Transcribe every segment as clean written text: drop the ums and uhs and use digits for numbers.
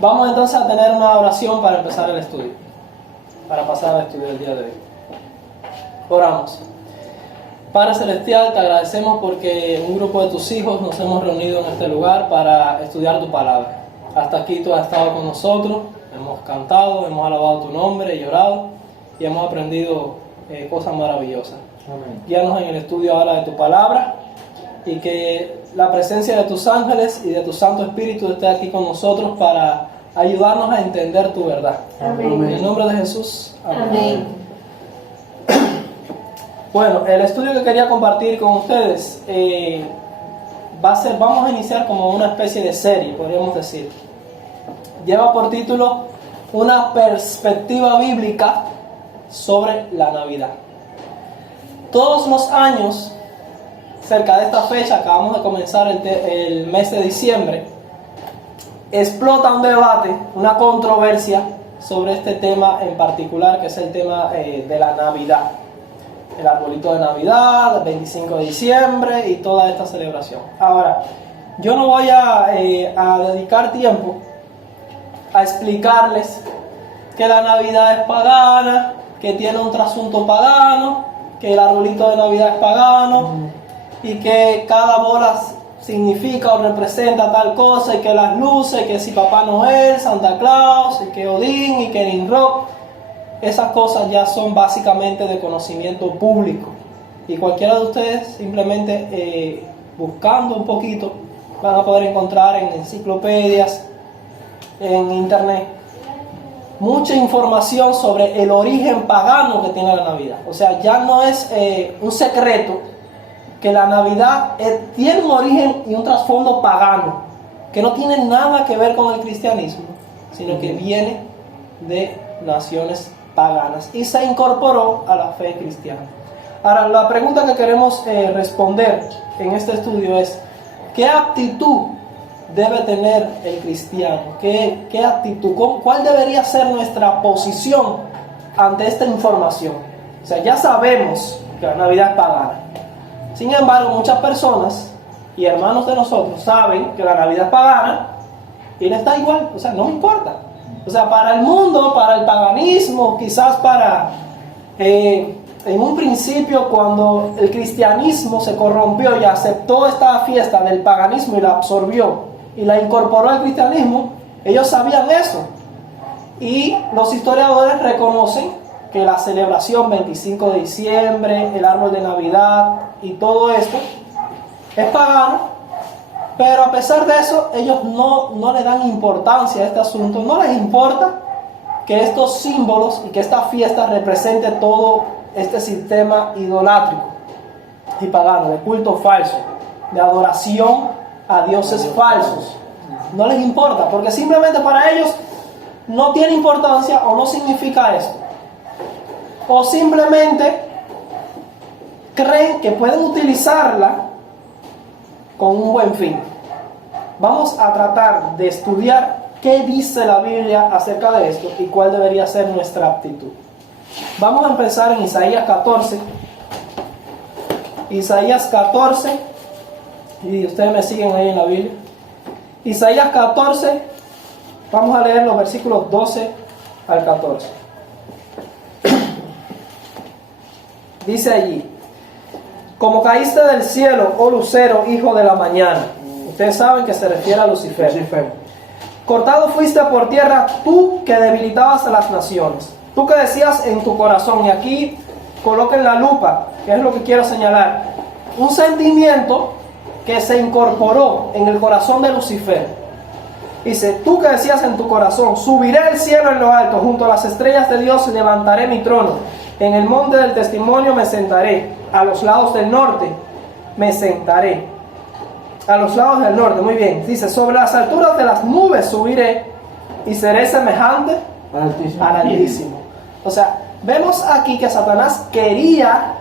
Vamos entonces a tener una oración para empezar el estudio, para pasar al estudio del día de hoy. Oramos. Padre Celestial, te agradecemos porque un grupo de tus hijos nos hemos reunido en este lugar para estudiar tu palabra. Hasta aquí tú has estado con nosotros, hemos cantado, hemos alabado tu nombre y orado y hemos aprendido cosas maravillosas. Amén. Guíanos en el estudio ahora de tu palabra y que la presencia de tus ángeles y de tu Santo Espíritu esté aquí con nosotros para ayudarnos a entender tu verdad. Amén. En el nombre de Jesús. Amén. Amén. Bueno, el estudio que quería compartir con ustedes vamos a iniciar como una especie de serie, podríamos decir. Lleva por título Una perspectiva bíblica sobre la Navidad. Todos los años, cerca de esta fecha, acabamos de comenzar el mes de diciembre, explota un debate, una controversia sobre este tema en particular, que es el tema de la Navidad. El arbolito de Navidad, el 25 de diciembre y toda esta celebración. Ahora, yo no voy a dedicar tiempo a explicarles que la Navidad es pagana, que tiene un trasunto pagano, que el arbolito de Navidad es pagano y que cada bola significa o representa tal cosa y que las luces, que si Papá Noel, Santa Claus, y que Odín y que Nimrod. Esas cosas ya son básicamente de conocimiento público y cualquiera de ustedes simplemente buscando un poquito van a poder encontrar en enciclopedias, en internet, mucha información sobre el origen pagano que tiene la Navidad. O sea, ya no es un secreto que la Navidad tiene un origen y un trasfondo pagano que no tiene nada que ver con el cristianismo, sino que viene de naciones paganas y se incorporó a la fe cristiana. Ahora, la pregunta que queremos responder en este estudio es: ¿qué actitud debe tener el cristiano? ¿Qué actitud? ¿Cuál debería ser nuestra posición ante esta información? O sea, ya sabemos que la Navidad es pagana. Sin embargo, muchas personas y hermanos de nosotros saben que la Navidad es pagana y les da igual, o sea, no me importa. O sea, para el mundo, para el paganismo, quizás en un principio cuando el cristianismo se corrompió y aceptó esta fiesta del paganismo y la absorbió y la incorporó al cristianismo, ellos sabían eso. Y los historiadores reconocen que la celebración 25 de diciembre, el árbol de Navidad y todo esto es pagano. Pero a pesar de eso, ellos no le dan importancia a este asunto. No les importa que estos símbolos y que esta fiesta represente todo este sistema idolátrico y pagano, de culto falso, de adoración a dioses falsos. No les importa, porque simplemente para ellos no tiene importancia o no significa esto. O simplemente creen que pueden utilizarla con un buen fin. Vamos a tratar de estudiar qué dice la Biblia acerca de esto y cuál debería ser nuestra actitud. Vamos a empezar en Isaías 14. Isaías 14, y ustedes me siguen ahí en la Biblia. Isaías 14, vamos a leer los versículos 12 al 14. Dice allí: como caíste del cielo, oh lucero, hijo de la mañana. Ustedes saben que se refiere a Lucifer. Cortado fuiste por tierra, tú que debilitabas a las naciones. Tú que decías en tu corazón, y aquí coloquen la lupa, que es lo que quiero señalar. Un sentimiento que se incorporó en el corazón de Lucifer. Dice: tú que decías en tu corazón, subiré el cielo en lo alto, junto a las estrellas de Dios levantaré mi trono. En el monte del testimonio me sentaré, a los lados del norte me sentaré. A los lados del norte, muy bien. Dice: sobre las alturas de las nubes subiré y seré semejante al Altísimo. O sea, vemos aquí que Satanás quería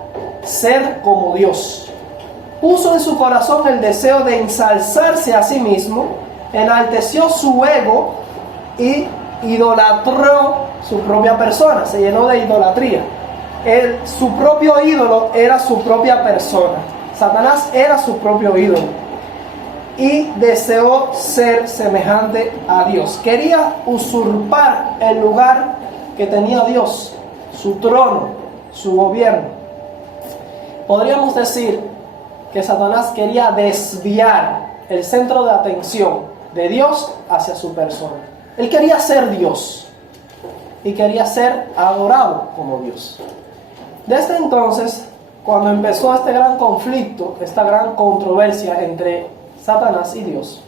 ser como Dios. Puso en su corazón el deseo de ensalzarse a sí mismo, enalteció su ego y idolatró su propia persona, se llenó de idolatría. Su propio ídolo era su propia persona. Satanás era su propio ídolo. y deseó ser semejante a Dios. Quería usurpar el lugar que tenía Dios, su trono, su gobierno. Podríamos decir que Satanás quería desviar el centro de atención de Dios hacia su persona. Él quería ser Dios y quería ser adorado como Dios. Desde entonces, cuando empezó este gran conflicto, esta gran controversia entre Satanás y Dios,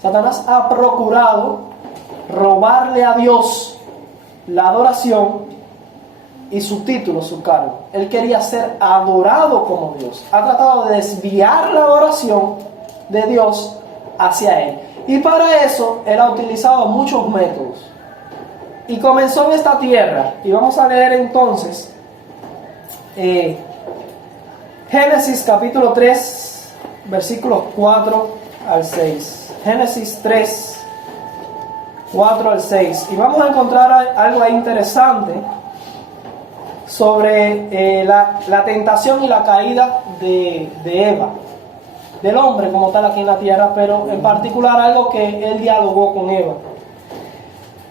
Satanás ha procurado robarle a Dios la adoración y su título, su cargo. Él quería ser adorado como Dios. Ha tratado de desviar la adoración de Dios hacia Él. Y para eso, Él ha utilizado muchos métodos. Y comenzó en esta tierra. Y vamos a leer entonces Génesis capítulo 3, versículos 4 al 6. Génesis 3, 4 al 6. Y vamos a encontrar algo ahí interesante sobre la tentación y la caída de Eva, del hombre como tal aquí en la tierra, pero en particular algo que él dialogó con Eva.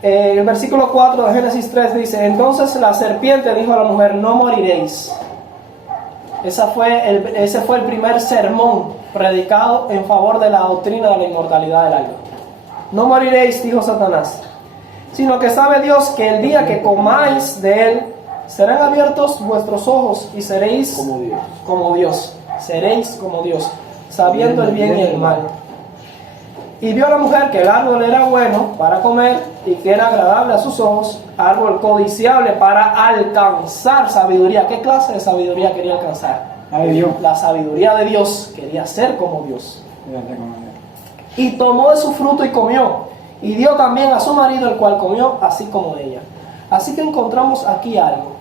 El versículo 4 de Génesis 3 dice: entonces la serpiente dijo a la mujer: no moriréis. Ese fue el primer sermón predicado en favor de la doctrina de la inmortalidad del alma. No moriréis, dijo Satanás, sino que sabe Dios que el día que comáis de él, serán abiertos vuestros ojos y seréis como Dios. Seréis como Dios, sabiendo el bien y el mal. Y vio la mujer que el árbol era bueno para comer y que era agradable a sus ojos, árbol codiciable para alcanzar sabiduría. ¿Qué clase de sabiduría quería alcanzar? La sabiduría de Dios. Quería ser como Dios. Y tomó de su fruto y comió, y dio también a su marido, el cual comió así como ella. Así que encontramos aquí algo.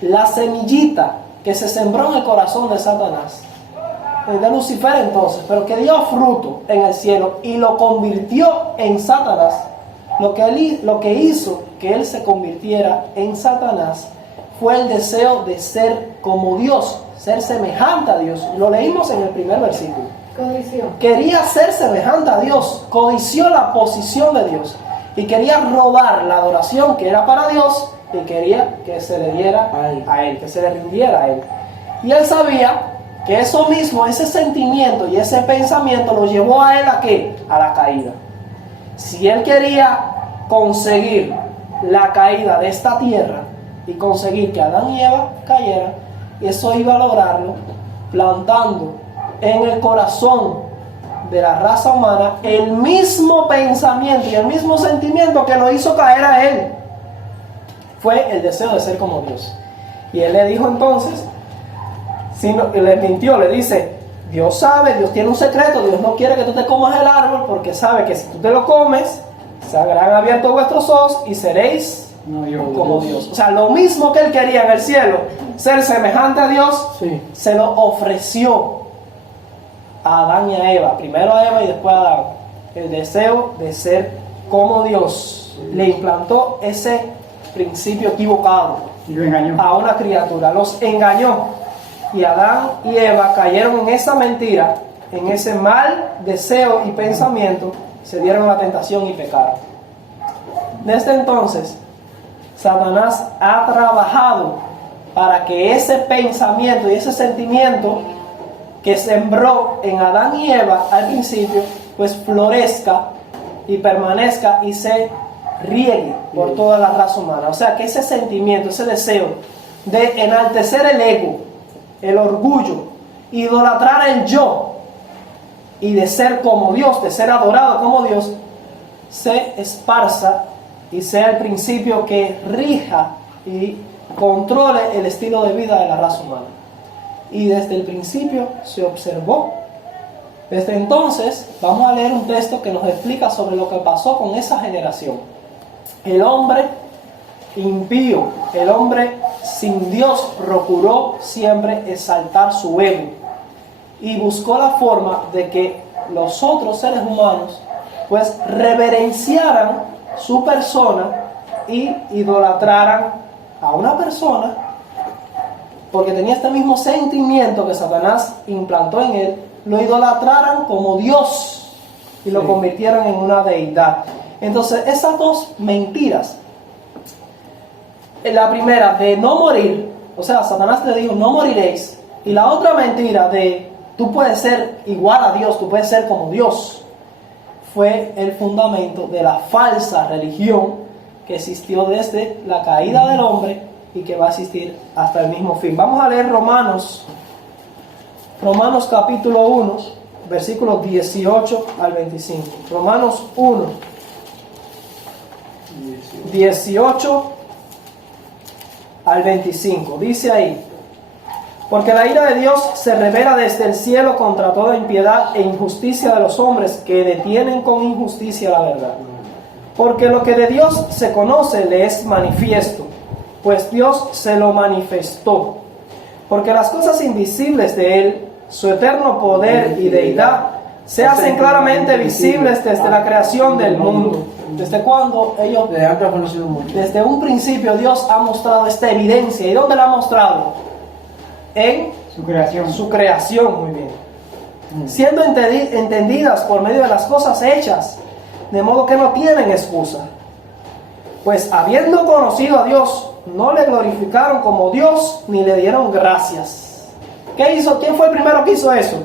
La semillita que se sembró en el corazón de Satanás, de Lucifer entonces, pero que dio fruto en el cielo y lo convirtió en Satanás, lo que hizo que él se convirtiera en Satanás fue el deseo de ser como Dios, ser semejante a Dios. Lo leímos en el primer versículo. Codició. Quería ser semejante a Dios, codició la posición de Dios y quería robar la adoración que era para Dios y quería que se le diera a él, que se le rindiera a él. Y él sabía que eso mismo, ese sentimiento y ese pensamiento lo llevó a él ¿a qué? A la caída. Si él quería conseguir la caída de esta tierra y conseguir que Adán y Eva cayeran, eso iba a lograrlo plantando en el corazón de la raza humana el mismo pensamiento y el mismo sentimiento que lo hizo caer a él. Fue el deseo de ser como Dios. Y él le dijo entonces, le mintió, le dice: Dios sabe, Dios tiene un secreto, Dios no quiere que tú te comas el árbol porque sabe que si tú te lo comes, se habrán abierto vuestros ojos y seréis como Dios. O sea, lo mismo que él quería en el cielo, ser semejante a Dios, sí, se lo ofreció a Adán y a Eva, primero a Eva y después a Adán. El deseo de ser como Dios le implantó ese principio equivocado y lo engañó a una criatura, los engañó. Y Adán y Eva cayeron en esa mentira, en ese mal deseo y pensamiento, se dieron a la tentación y pecaron. Desde entonces, Satanás ha trabajado para que ese pensamiento y ese sentimiento que sembró en Adán y Eva al principio, pues florezca y permanezca y se riegue por toda la raza humana. O sea, que ese sentimiento, ese deseo de enaltecer el ego, el orgullo, idolatrar el yo y de ser como Dios, de ser adorado como Dios, se esparza y sea el principio que rija y controle el estilo de vida de la raza humana. Y desde el principio se observó. Desde entonces vamos a leer un texto que nos explica sobre lo que pasó con esa generación. El hombre impío, el hombre sin Dios, procuró siempre exaltar su ego y buscó la forma de que los otros seres humanos pues reverenciaran su persona y idolatraran a una persona porque tenía este mismo sentimiento que Satanás implantó en él lo idolatraran como Dios y lo convirtieran en una deidad. Entonces, esas dos mentiras, la primera de no morir, o sea, Satanás le dijo, no moriréis, y la otra mentira de tú puedes ser igual a Dios, tú puedes ser como Dios, fue el fundamento de la falsa religión que existió desde la caída del hombre y que va a existir hasta el mismo fin. Vamos a leer Romanos capítulo 1, versículos 18 al 25. Romanos 1, 18 al 25. Dice ahí: porque la ira de Dios se revela desde el cielo contra toda impiedad e injusticia de los hombres que detienen con injusticia la verdad. Porque lo que de Dios se conoce le es manifiesto, pues Dios se lo manifestó. Porque las cosas invisibles de Él, su eterno poder y deidad, se hacen claramente visibles desde la creación del mundo. ¿Desde cuándo? Desde un principio Dios ha mostrado esta evidencia. ¿Y dónde la ha mostrado? En su creación, muy bien. Siendo entendidas por medio de las cosas hechas, de modo que no tienen excusa. Pues habiendo conocido a Dios, no le glorificaron como Dios, ni le dieron gracias. ¿Qué hizo? ¿Quién fue el primero que hizo eso?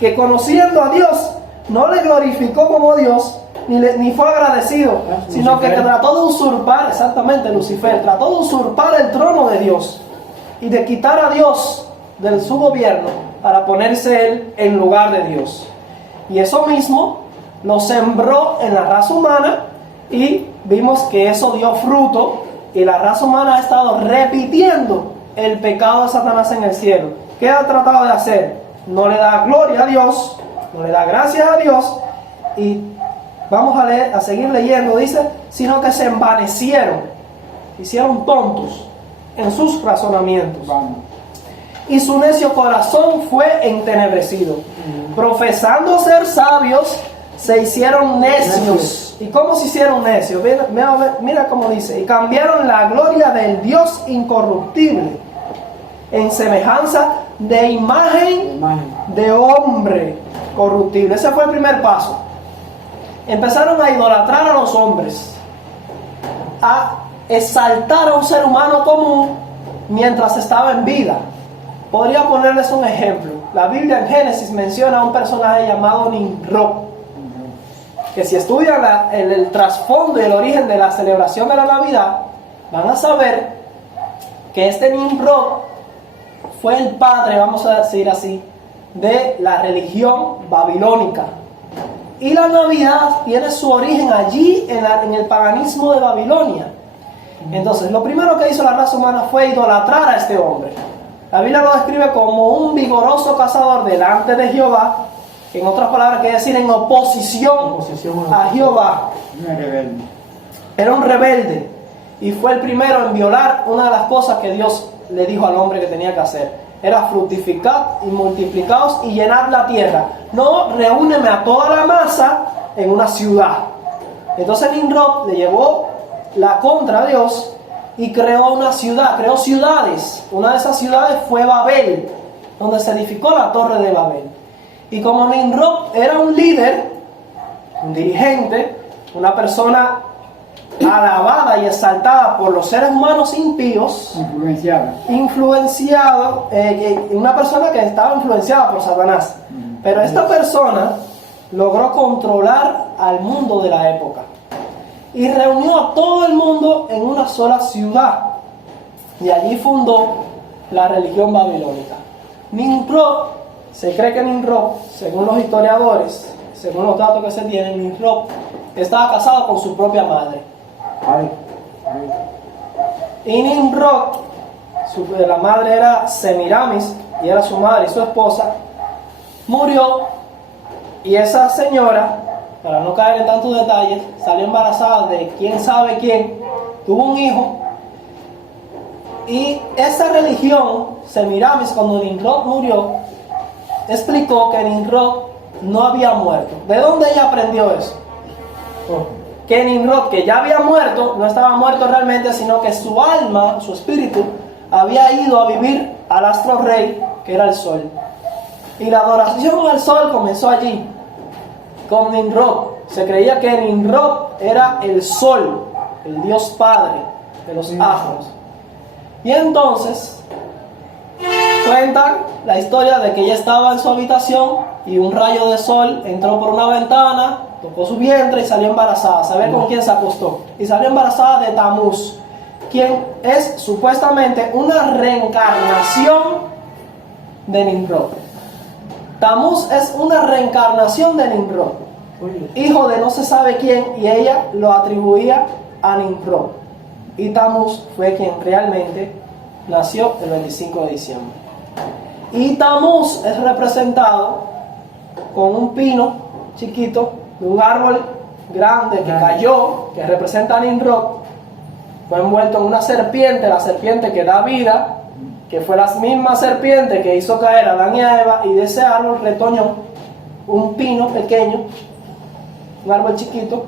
Que conociendo a Dios, no le glorificó como Dios, ni fue agradecido, sino que trató de usurpar, exactamente, Lucifer, trató de usurpar el trono de Dios y de quitar a Dios de su gobierno para ponerse él en lugar de Dios. Y eso mismo lo sembró en la raza humana y vimos que eso dio fruto y la raza humana ha estado repitiendo el pecado de Satanás en el cielo. ¿Qué ha tratado de hacer? No le da gloria a Dios, no le da gracias a Dios, y vamos a seguir leyendo, dice, sino que se envanecieron, hicieron tontos en sus razonamientos. Y su necio corazón fue entenebrecido. Profesando ser sabios, se hicieron necios. ¿Y cómo se hicieron necios? Mira cómo dice: y cambiaron la gloria del Dios incorruptible en semejanza de imagen de hombre corruptible. Ese fue el primer paso. Empezaron a idolatrar a los hombres, a exaltar a un ser humano común mientras estaba en vida. Podría ponerles un ejemplo. La Biblia en Génesis menciona a un personaje llamado Nimrod, que si estudian el trasfondo y el origen de la celebración de la Navidad, van a saber que este Nimrod fue el padre, vamos a decir así, de la religión babilónica. Y la Navidad tiene su origen allí en el paganismo de Babilonia. Entonces, lo primero que hizo la raza humana fue idolatrar a este hombre. La Biblia lo describe como un vigoroso cazador delante de Jehová, que en otras palabras quiere decir en oposición a Jehová. Era un rebelde y fue el primero en violar una de las cosas que Dios le dijo al hombre que tenía que hacer. Era fructificar y multiplicaos y llenad la tierra. No, reúneme a toda la masa en una ciudad. Entonces Nimrod le llevó la contra a Dios y creó una ciudad, creó ciudades. Una de esas ciudades fue Babel, donde se edificó la torre de Babel. Y como Nimrod era un líder, un dirigente, una persona alabada y exaltada por los seres humanos impíos, una persona que estaba influenciada por Satanás. Pero esta persona logró controlar al mundo de la época y reunió a todo el mundo en una sola ciudad, y allí fundó la religión babilónica. Nimrod, se cree que Nimrod, según los historiadores, según los datos que se tienen, Nimrod estaba casado con su propia madre. Y Nimrod, la madre era Semiramis, y era su madre y su esposa, murió, y esa señora, para no caer en tantos detalles, salió embarazada de quién sabe quién, tuvo un hijo, y esa religión, Semiramis, cuando Nimrod murió, explicó que Nimrod no había muerto. ¿De dónde ella aprendió eso? Que Nimrod, que ya había muerto, no estaba muerto realmente, sino que su alma, su espíritu, había ido a vivir al astro rey, que era el sol. Y la adoración al sol comenzó allí, con Nimrod. Se creía que Nimrod era el sol, el dios padre de los astros. Y entonces cuentan la historia de que ella estaba en su habitación y un rayo de sol entró por una ventana, tocó su vientre y salió embarazada. ¿Sabe con quién se acostó? Y salió embarazada de Tamuz, quien es supuestamente una reencarnación de Nimrod. Tamuz es una reencarnación de Nimrod, hijo de no se sabe quién, y ella lo atribuía a Nimrod. Y Tamuz fue quien realmente nació el 25 de diciembre. Y Tamuz es representado con un pino chiquito de un árbol grande que cayó, que representa a Nimrod. Fue envuelto en una serpiente, la serpiente que da vida, que fue la misma serpiente que hizo caer a Adán y a Eva, y de ese árbol retoñó un pino pequeño, un árbol chiquito,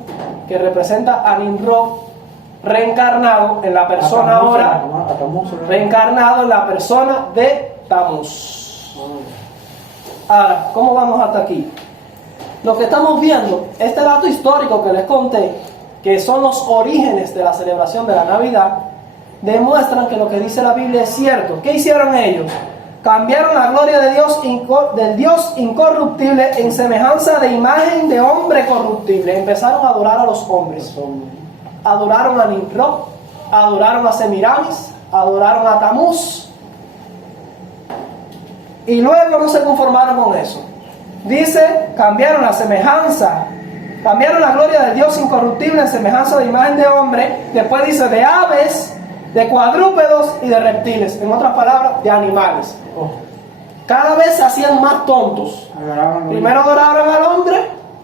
que representa a Nimrod reencarnado en la persona ahora, reencarnado en la persona de Tamuz. Ahora, ¿cómo vamos hasta aquí? Lo que estamos viendo, este dato histórico que les conté, que son los orígenes de la celebración de la Navidad, demuestran que lo que dice la Biblia es cierto. ¿Qué hicieron ellos? Cambiaron la gloria de Dios, del Dios incorruptible, en semejanza de imagen de hombre corruptible. Empezaron a adorar a los hombres. Adoraron a Nimrod, adoraron a Semiramis, adoraron a Tamuz. Y luego no se conformaron con eso. Dice, cambiaron la semejanza, cambiaron la gloria de Dios incorruptible en semejanza de imagen de hombre. Después dice de aves, de cuadrúpedos y de reptiles. En otras palabras, de animales. Cada vez se hacían más tontos. Primero adoraron al hombre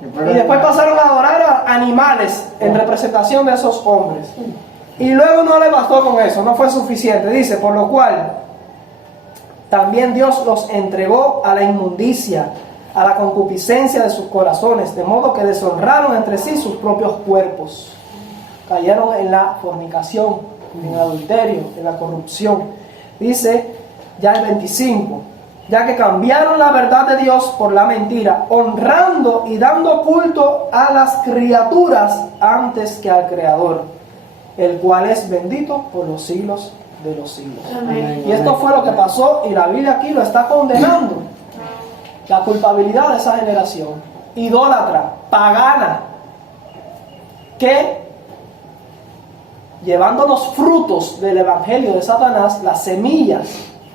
y después pasaron a adorar a animales en representación de esos hombres. Y luego no le bastó con eso, no fue suficiente. Dice, por lo cual también Dios los entregó a la inmundicia, a la concupiscencia de sus corazones, de modo que deshonraron entre sí sus propios cuerpos. Cayeron en la fornicación, en el adulterio, en la corrupción. Dice ya el 25, ya que cambiaron la verdad de Dios por la mentira, honrando y dando culto a las criaturas antes que al Creador, el cual es bendito por los siglos de los siglos. Amén. Y esto fue lo que pasó, y la Biblia aquí lo está condenando. La culpabilidad de esa generación idólatra, pagana, que llevando los frutos del evangelio de Satanás, las semillas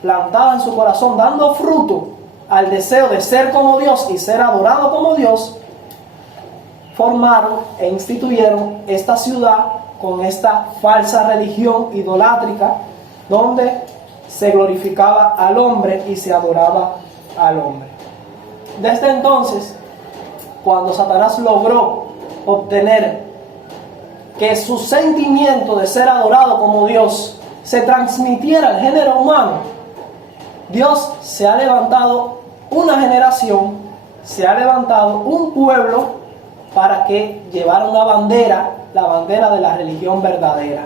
plantadas en su corazón, dando fruto al deseo de ser como Dios y ser adorado como Dios, formaron e instituyeron esta ciudad con esta falsa religión idolátrica, donde se glorificaba al hombre y se adoraba al hombre. Desde entonces, cuando Satanás logró obtener que su sentimiento de ser adorado como Dios se transmitiera al género humano, Dios se ha levantado una generación, se ha levantado un pueblo para que llevara una bandera, la bandera de la religión verdadera,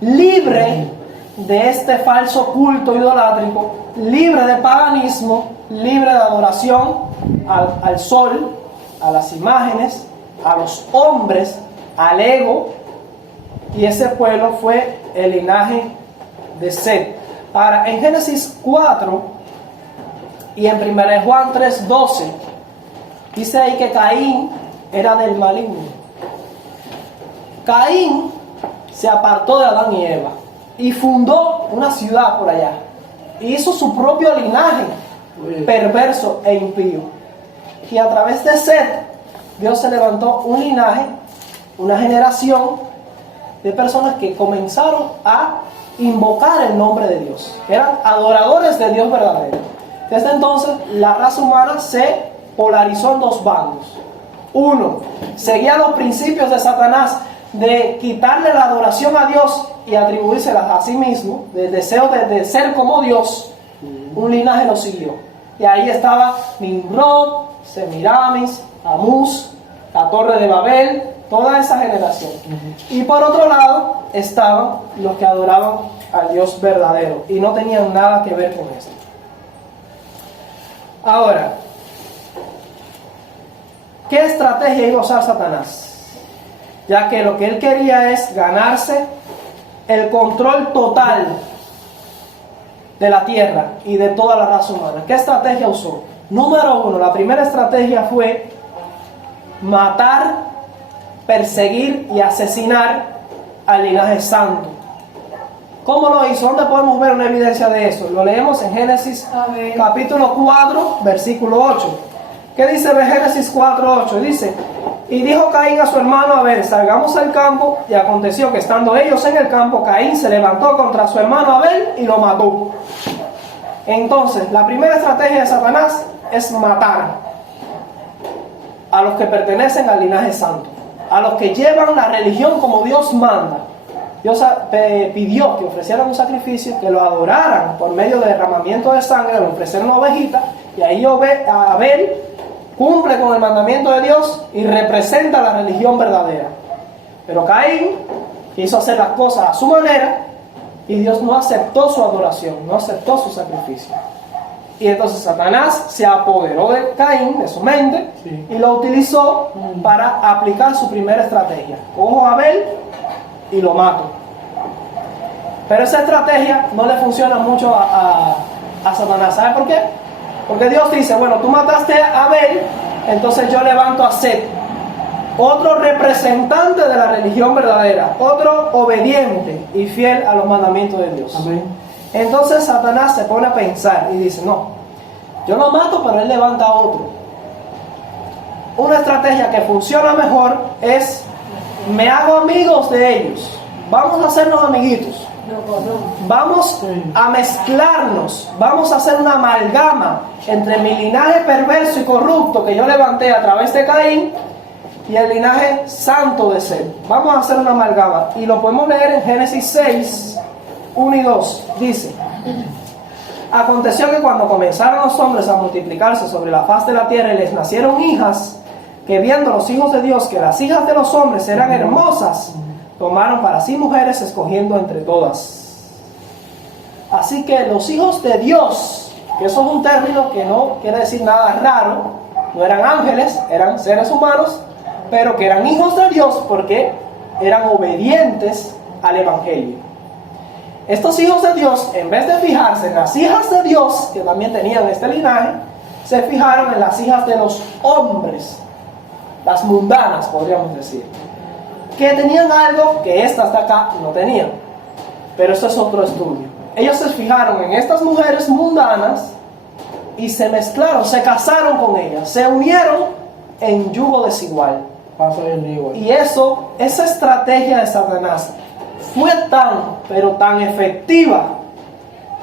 libre de este falso culto idolátrico, libre de paganismo, libre de adoración al sol, a las imágenes, a los hombres, al ego. Y ese pueblo fue el linaje de Set. Ahora, en Génesis 4 y en 1 Juan 3:12, dice ahí que Caín era del maligno. Caín se apartó de Adán y Eva y fundó una ciudad por allá. Y hizo su propio linaje perverso e impío. Y a través de Set, Dios se levantó un linaje, una generación de personas que comenzaron a invocar el nombre de Dios. Eran adoradores de Dios verdadero. Desde entonces, la raza humana se polarizó en dos bandos. Uno, seguía los principios de Satanás de quitarle la adoración a Dios y atribuírselas a sí mismo, del deseo de ser como Dios. Un linaje lo siguió. Y ahí estaba Nimrod, Semiramis, Tamuz, la Torre de Babel, toda esa generación. Y por otro lado estaban los que adoraban al Dios verdadero y no tenían nada que ver con esto. Ahora, ¿qué estrategia iba a usar Satanás? Ya que lo que él quería es ganarse el control total de la tierra y de toda la raza humana. ¿Qué estrategia usó? Número uno, la primera estrategia fue matar, perseguir y asesinar al linaje santo. ¿Cómo lo hizo? ¿Dónde podemos ver una evidencia de eso? Lo leemos en Génesis capítulo 4, versículo 8. ¿Qué dice Génesis 4, 8? Dice: y dijo Caín a su hermano Abel, salgamos al campo, y aconteció que estando ellos en el campo, Caín se levantó contra su hermano Abel y lo mató. Entonces, la primera estrategia de Satanás es matar a los que pertenecen al linaje santo, a los que llevan la religión como Dios manda. Dios pidió que ofrecieran un sacrificio, que lo adoraran por medio de derramamiento de sangre, le ofrecieron una ovejita, y ahí Abel cumple con el mandamiento de Dios y representa la religión verdadera. Pero Caín quiso hacer las cosas a su manera y Dios no aceptó su adoración, no aceptó su sacrificio. Y entonces Satanás se apoderó de Caín, de su mente, y lo utilizó para aplicar su primera estrategia. Cojo a Abel y lo mato. Pero esa estrategia no le funciona mucho a Satanás. ¿Sabe por qué? Porque Dios dice: bueno, tú mataste a Abel, entonces yo levanto a Set, otro representante de la religión verdadera, otro obediente y fiel a los mandamientos de Dios. Amén. Entonces Satanás se pone a pensar y dice: no, yo lo mato, pero él levanta a otro. Una estrategia que funciona mejor es: me hago amigos de ellos, vamos a hacernos amiguitos, vamos a mezclarnos, vamos a hacer una amalgama entre mi linaje perverso y corrupto que yo levanté a través de Caín y el linaje santo de Set. Vamos a hacer una amalgama, y lo podemos leer en Génesis 6, 1 y 2. Dice: aconteció que cuando comenzaron los hombres a multiplicarse sobre la faz de la tierra y les nacieron hijas, que viendo los hijos de Dios que las hijas de los hombres eran hermosas, tomaron para sí mujeres, escogiendo entre todas. Así que los hijos de Dios, que eso es un término que no quiere decir nada raro, no eran ángeles, eran seres humanos, pero que eran hijos de Dios porque eran obedientes al Evangelio. Estos hijos de Dios, en vez de fijarse en las hijas de Dios, que también tenían este linaje, se fijaron en las hijas de los hombres, las mundanas, podríamos decir, que tenían algo que estas de acá no tenían. Pero eso es otro estudio. Ellos se fijaron en estas mujeres mundanas y se mezclaron, se casaron con ellas, se unieron en yugo desigual. Y esa estrategia de Satanás fue pero tan efectiva,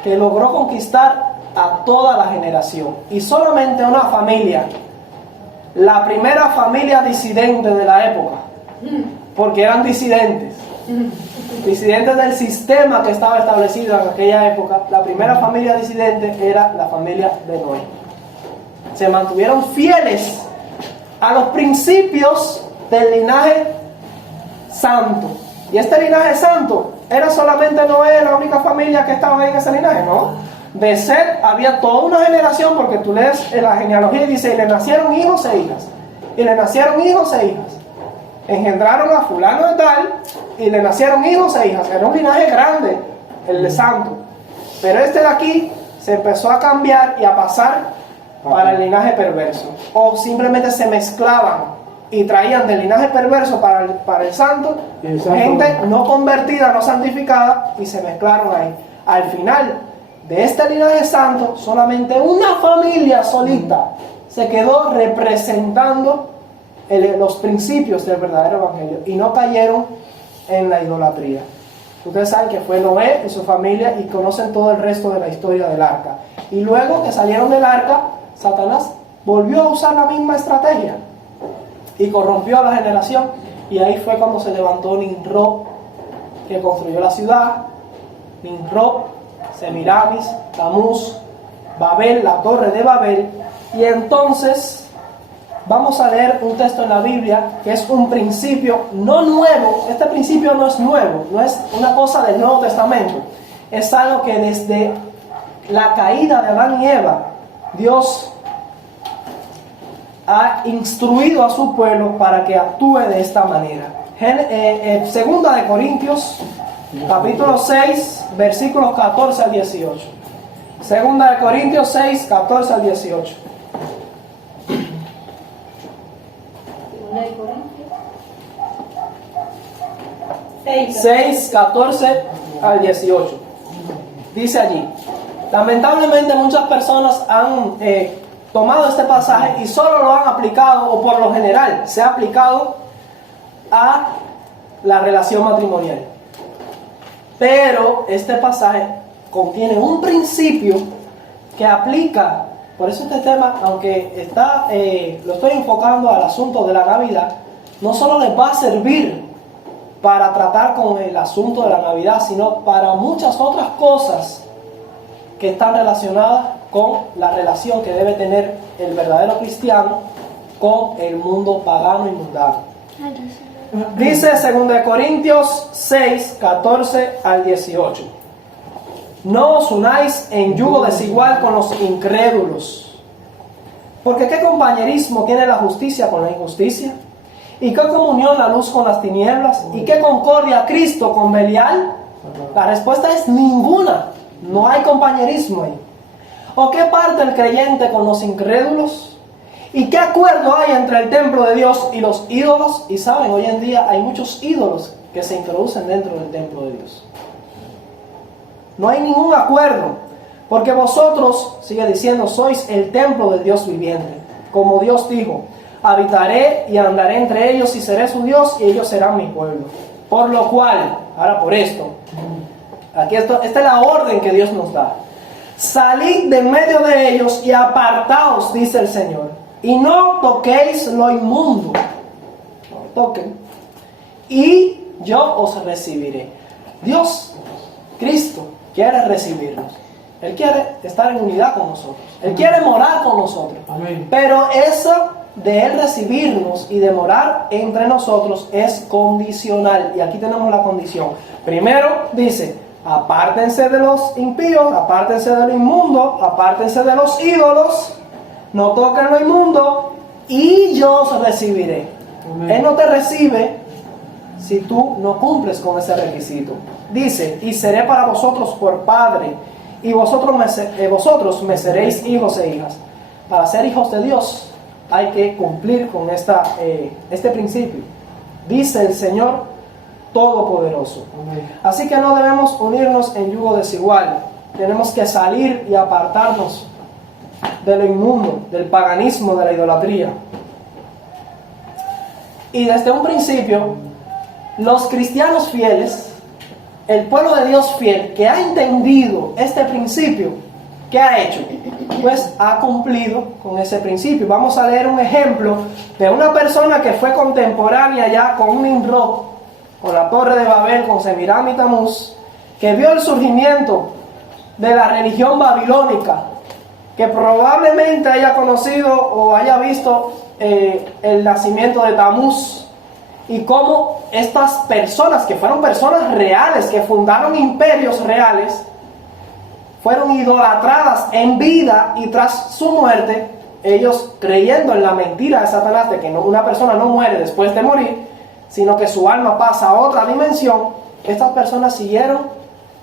que logró conquistar a toda la generación. Y solamente una familia, la primera familia disidente de la época, porque eran disidentes del sistema que estaba establecido en aquella época. La primera familia disidente era la familia de Noé. Se mantuvieron fieles a los principios del linaje santo. Y este linaje santo era solamente Noé, la única familia que estaba ahí en ese linaje, ¿no? De Set había toda una generación, porque tú lees en la genealogía y dice: y le nacieron hijos e hijas, y le nacieron hijos e hijas. Engendraron a fulano de tal y le nacieron hijos e hijas. Era un linaje grande, el de santo. Pero este de aquí se empezó a cambiar y a pasar para el linaje perverso. O simplemente se mezclaban y traían del linaje perverso para el santo, gente no convertida, no santificada, y se mezclaron ahí. Al final de este linaje santo, solamente una familia solita se quedó representando los principios del verdadero evangelio, y no cayeron en la idolatría. Ustedes saben que fue Noé y su familia, y conocen todo el resto de la historia del arca. Y luego que salieron del arca, Satanás volvió a usar la misma estrategia y corrompió a la generación. Y ahí fue cuando se levantó Nimrod, que construyó la ciudad. Nimrod, Semiramis, Tamuz, Babel, la torre de Babel. Y entonces vamos a leer un texto en la Biblia que es un principio no nuevo. Este principio no es nuevo, no es una cosa del Nuevo Testamento. Es algo que desde la caída de Adán y Eva, Dios ha instruido a su pueblo para que actúe de esta manera. Segunda de Corintios, capítulo 6, versículos 14 al 18. Segunda de Corintios 6, 14 al 18. Segunda de Corintios 6, 14 al 18. Dice allí: lamentablemente muchas personas han tomado este pasaje y solo lo han aplicado, o por lo general se ha aplicado a la relación matrimonial. Pero este pasaje contiene un principio que aplica. Por eso este tema, aunque lo estoy enfocando al asunto de la Navidad, no solo les va a servir para tratar con el asunto de la Navidad, sino para muchas otras cosas que están relacionadas con la relación que debe tener el verdadero cristiano con el mundo pagano y mundano. Dice 2 Corintios 6, 14 al 18: no os unáis en yugo desigual con los incrédulos, porque ¿qué compañerismo tiene la justicia con la injusticia? ¿Y qué comunión la luz con las tinieblas? ¿Y qué concordia Cristo con Belial? La respuesta es ninguna. No hay compañerismo ahí. ¿O qué parte el creyente con los incrédulos? ¿Y qué acuerdo hay entre el templo de Dios y los ídolos? Y saben, hoy en día hay muchos ídolos que se introducen dentro del templo de Dios. No hay ningún acuerdo, porque vosotros, sigue diciendo, sois el templo del Dios viviente. Como Dios dijo: habitaré y andaré entre ellos y seré su Dios y ellos serán mi pueblo. Por lo cual, ahora por esto, esta es la orden que Dios nos da: salid de en medio de ellos y apartaos, dice el Señor, y no toquéis lo inmundo. No lo toquen. Y yo os recibiré. Dios, Cristo, quiere recibirnos. Él quiere estar en unidad con nosotros. Él quiere morar con nosotros. Amén. Pero eso de Él recibirnos y de morar entre nosotros es condicional. Y aquí tenemos la condición. Primero dice: apártense de los impíos, apártense de lo inmundo, apártense de los ídolos, no toquen lo inmundo, y yo os recibiré. Amén. Él no te recibe si tú no cumples con ese requisito. Dice: y seré para vosotros por padre, y vosotros me seréis hijos e hijas. Para ser hijos de Dios hay que cumplir con este principio. Dice el Señor Todopoderoso. Amén. Así que no debemos unirnos en yugo desigual. Tenemos que salir y apartarnos de lo inmundo, del paganismo, de la idolatría. Y desde un principio, los cristianos fieles, el pueblo de Dios fiel, que ha entendido este principio, ¿qué ha hecho? Pues ha cumplido con ese principio. Vamos a leer un ejemplo de una persona que fue contemporánea ya con Nimrod, con la Torre de Babel, con Semiram y Tamuz, que vio el surgimiento de la religión babilónica, que probablemente haya conocido o haya visto el nacimiento de Tamuz, y cómo estas personas, que fueron personas reales, que fundaron imperios reales, fueron idolatradas en vida, y tras su muerte, ellos, creyendo en la mentira de Satanás de que una persona no muere después de morir, sino que su alma pasa a otra dimensión, estas personas siguieron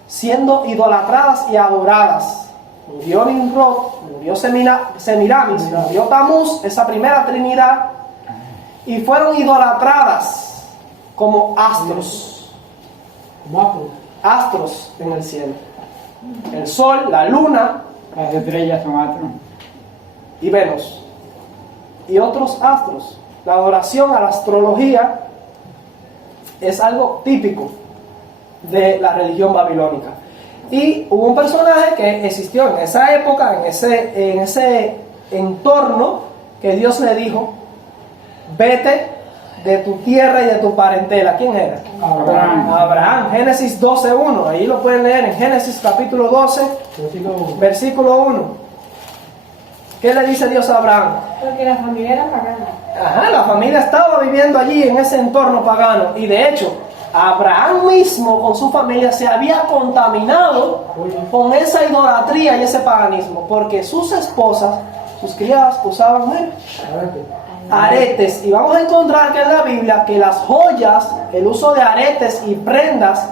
siendo idolatradas y adoradas. Murió Nimrod, murió Semiramis, murió Tamuz, esa primera trinidad, y fueron idolatradas como astros. Astros en el cielo. El sol, la luna, Las estrellas son astros. y Venus, y otros astros. La adoración a la astrología es algo típico de la religión babilónica. Y hubo un personaje que existió en esa época, en ese entorno, que Dios le dijo: vete de tu tierra y de tu parentela. ¿Quién era? Abraham. Abraham. Génesis 12:1. Ahí lo pueden leer en Génesis capítulo 12, versículo 1. ¿Qué le dice Dios a Abraham? Porque la familia era pagana. Ajá, la familia estaba viviendo allí en ese entorno pagano. Y de hecho, Abraham mismo con su familia se había contaminado con esa idolatría y ese paganismo, porque sus esposas sus criadas usaban aretes. Y vamos a encontrar que en la Biblia que las joyas, el uso de aretes y prendas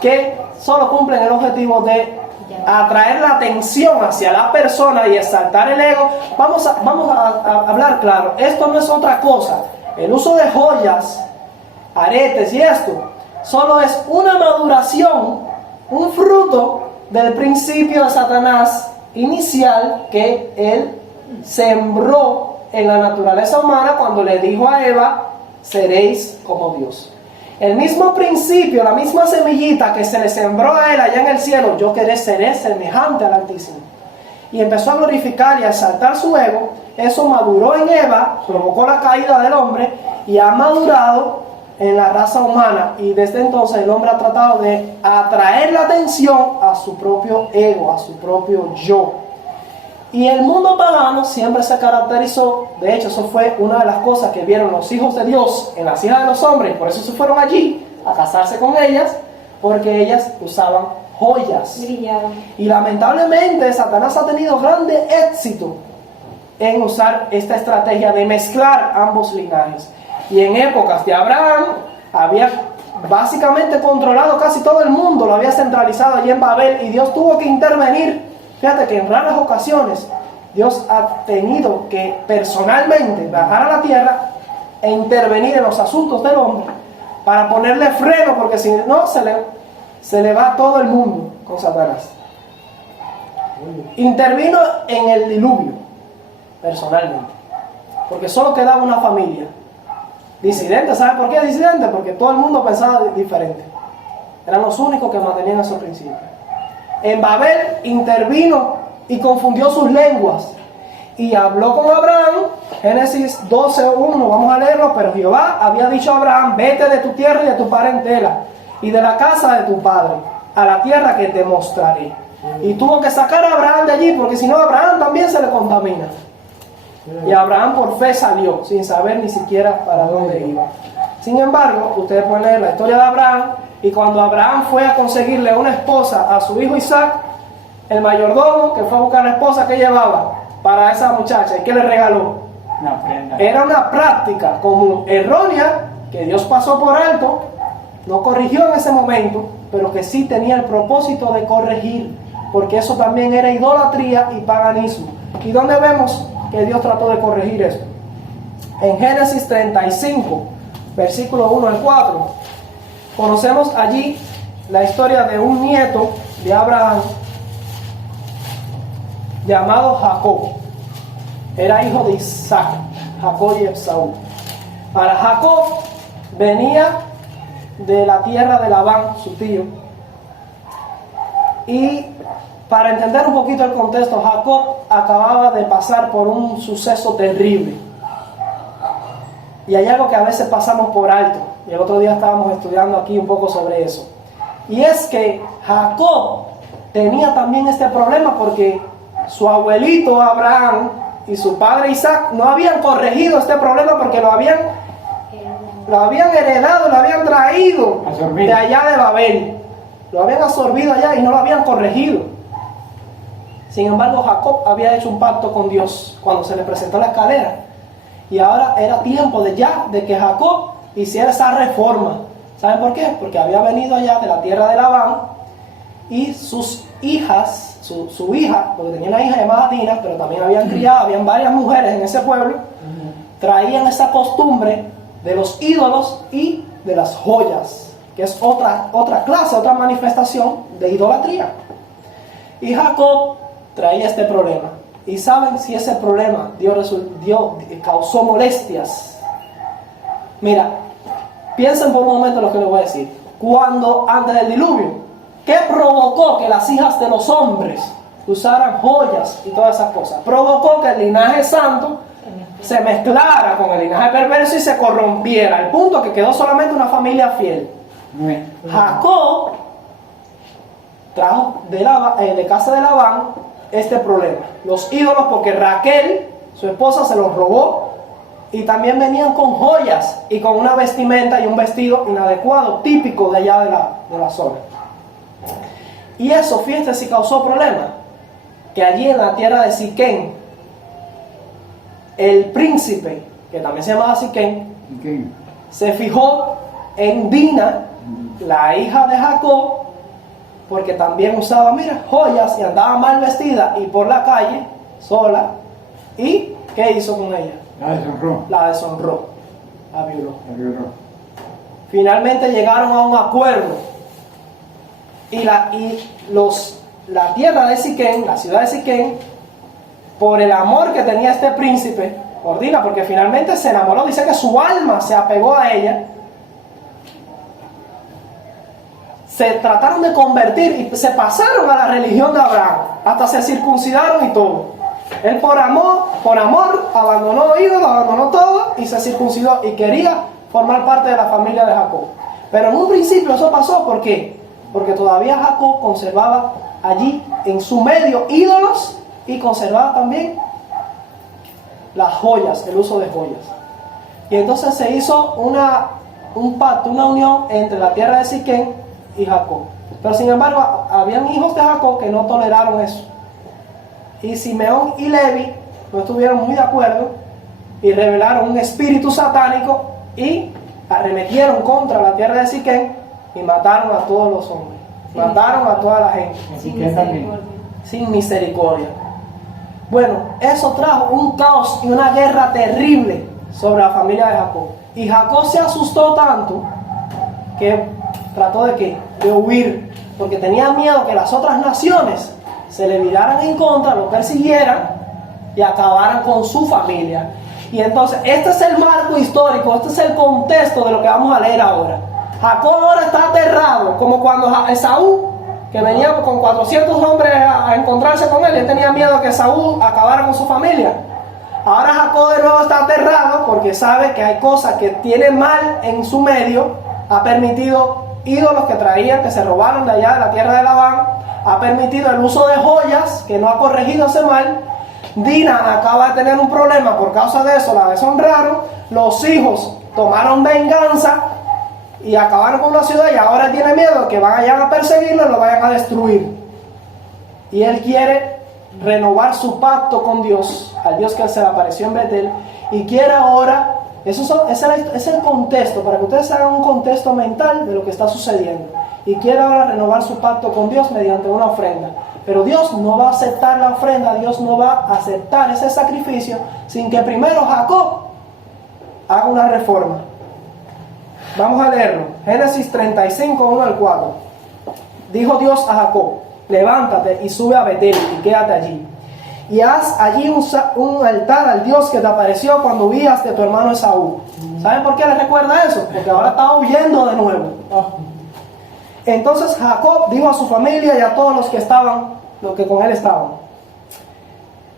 que solo cumplen el objetivo de atraer la atención hacia la persona y exaltar el ego. Vamos a hablar claro, esto no es otra cosa. El uso de joyas, aretes y esto solo es una maduración, un fruto del principio de Satanás inicial que él sembró en la naturaleza humana cuando le dijo a Eva: seréis como Dios. El mismo principio, la misma semillita que se le sembró a él allá en el cielo: yo seré semejante al Altísimo. Y empezó a glorificar y a exaltar su ego. Eso maduró en Eva, provocó la caída del hombre y ha madurado en la raza humana. Y desde entonces el hombre ha tratado de atraer la atención a su propio ego, a su propio yo. Y el mundo pagano siempre se caracterizó, de hecho eso fue una de las cosas que vieron los hijos de Dios en las hijas de los hombres, por eso se fueron allí a casarse con ellas, porque ellas usaban joyas. Brillaban. Y lamentablemente Satanás ha tenido grande éxito en usar esta estrategia de mezclar ambos linajes. Y en épocas de Abraham había básicamente controlado casi todo el mundo, lo había centralizado allí en Babel, y Dios tuvo que intervenir. Fíjate que en raras ocasiones Dios ha tenido que personalmente bajar a la tierra e intervenir en los asuntos del hombre para ponerle freno, porque si no se le va todo el mundo con Satanás. Intervino en el diluvio personalmente, porque solo quedaba una familia disidente. ¿Sabe por qué disidente? Porque todo el mundo pensaba diferente. Eran los únicos que mantenían esos principios. En Babel intervino y confundió sus lenguas y habló con Abraham. Génesis 12:1, vamos a leerlo. Pero Jehová había dicho a Abraham: vete de tu tierra y de tu parentela y de la casa de tu padre a la tierra que te mostraré. Y tuvo que sacar a Abraham de allí, porque si no, Abraham también se le contamina. Y Abraham por fe salió sin saber ni siquiera para dónde iba. Sin embargo, ustedes pueden leer la historia de Abraham. Y cuando Abraham fue a conseguirle una esposa a su hijo Isaac, el mayordomo que fue a buscar la esposa que llevaba para esa muchacha, ¿y qué le regaló? Una prenda. Era una práctica común, errónea, que Dios pasó por alto, no corrigió en ese momento, pero que sí tenía el propósito de corregir, porque eso también era idolatría y paganismo. ¿Y dónde vemos que Dios trató de corregir esto? En Génesis 35, versículo 1 al 4. Conocemos allí la historia de un nieto de Abraham llamado Jacob. Era hijo de Isaac, Jacob y Esaú. Para Jacob venía de la tierra de Labán, su tío. Y para entender un poquito el contexto, Jacob acababa de pasar por un suceso terrible. Y hay algo que a veces pasamos por alto. Y el otro día estábamos estudiando aquí un poco sobre eso. Y es que Jacob tenía también este problema porque su abuelito Abraham y su padre Isaac no habían corregido este problema, porque lo habían heredado, lo habían traído de allá de Babel. Lo habían absorbido allá y no lo habían corregido. Sin embargo, Jacob había hecho un pacto con Dios cuando se le presentó la escalera. Y ahora era tiempo de que Jacob hiciera esa reforma. ¿Saben por qué? Porque había venido allá de la tierra de Labán y sus hijas, su hija, porque tenía una hija llamada Dina, pero también habían criado, habían varias mujeres en ese pueblo, traían esa costumbre de los ídolos y de las joyas, que es otra clase, otra manifestación de idolatría. Y Jacob traía este problema. ¿Y saben si ese problema causó molestias? Mira, piensen por un momento en lo que les voy a decir. Cuando antes del diluvio, ¿qué provocó que las hijas de los hombres usaran joyas y todas esas cosas? Provocó que el linaje santo se mezclara con el linaje perverso y se corrompiera, al punto que quedó solamente una familia fiel. Jacob trajo de casa de Labán este problema, los ídolos, porque Raquel, su esposa, se los robó, y también venían con joyas y con una vestimenta y un vestido inadecuado, típico de allá de la zona. Y eso, fíjense si causó problema, que allí en la tierra de Siquén, el príncipe, que también se llamaba Siquén, ¿Y quién? se fijó en Dina, la hija de Jacob, porque también usaba, mira, joyas y andaba mal vestida y por la calle, sola. ¿Y qué hizo con ella? La deshonró. La deshonró, la violó. La violó. Finalmente llegaron a un acuerdo y la tierra de Siquén, la ciudad de Siquén, por el amor que tenía este príncipe por Dina, porque finalmente se enamoró, dice que su alma se apegó a ella, se trataron de convertir y se pasaron a la religión de Abraham, hasta se circuncidaron y todo. Él por amor abandonó ídolos, abandonó todo y se circuncidó y quería formar parte de la familia de Jacob. Pero en un principio eso pasó, ¿por qué? Porque todavía Jacob conservaba allí en su medio ídolos y conservaba también las joyas, el uso de joyas. Y entonces se hizo un pacto, una unión entre la tierra de Siquén y Jacob. Pero sin embargo, habían hijos de Jacob que no toleraron eso. Y Simeón y Levi no estuvieron muy de acuerdo y revelaron un espíritu satánico y arremetieron contra la tierra de Siquén y mataron a todos los hombres. Mataron a toda la gente. Así que también. Sin misericordia. Bueno, eso trajo un caos y una guerra terrible sobre la familia de Jacob. Y Jacob se asustó tanto que trató de ¿qué? De huir, porque tenía miedo que las otras naciones se le viraran en contra, lo persiguieran y acabaran con su familia. Y entonces, este es el marco histórico, este es el contexto de lo que vamos a leer ahora. Jacob ahora está aterrado, como cuando Esaú, que venía con 400 hombres a encontrarse con él, tenía miedo que Esaú acabara con su familia. Ahora Jacob de nuevo está aterrado porque sabe que hay cosas que tiene mal en su medio. Ha permitido ídolos que traían, que se robaron de allá de la tierra de Labán. Ha permitido el uso de joyas, que no ha corregido ese mal. Dina acaba de tener un problema por causa de eso, la deshonraron. Los hijos tomaron venganza y acabaron con la ciudad, y ahora tiene miedo que vayan a perseguirlo y lo vayan a destruir. Y él quiere renovar su pacto con Dios, al Dios que se le apareció en Betel, y quiere ahora, ese es el contexto, para que ustedes hagan un contexto mental de lo que está sucediendo. Y quiere ahora renovar su pacto con Dios mediante una ofrenda. Pero Dios no va a aceptar la ofrenda, Dios no va a aceptar ese sacrificio sin que primero Jacob haga una reforma. Vamos a leerlo. Génesis 35, 1 al 4. Dijo Dios a Jacob: levántate y sube a Betel y quédate allí. Y haz allí un altar al Dios que te apareció cuando huías de tu hermano Esaú. ¿Saben por qué les recuerda eso? Porque ahora está huyendo de nuevo. Entonces Jacob dijo a su familia y a todos los que con él estaban: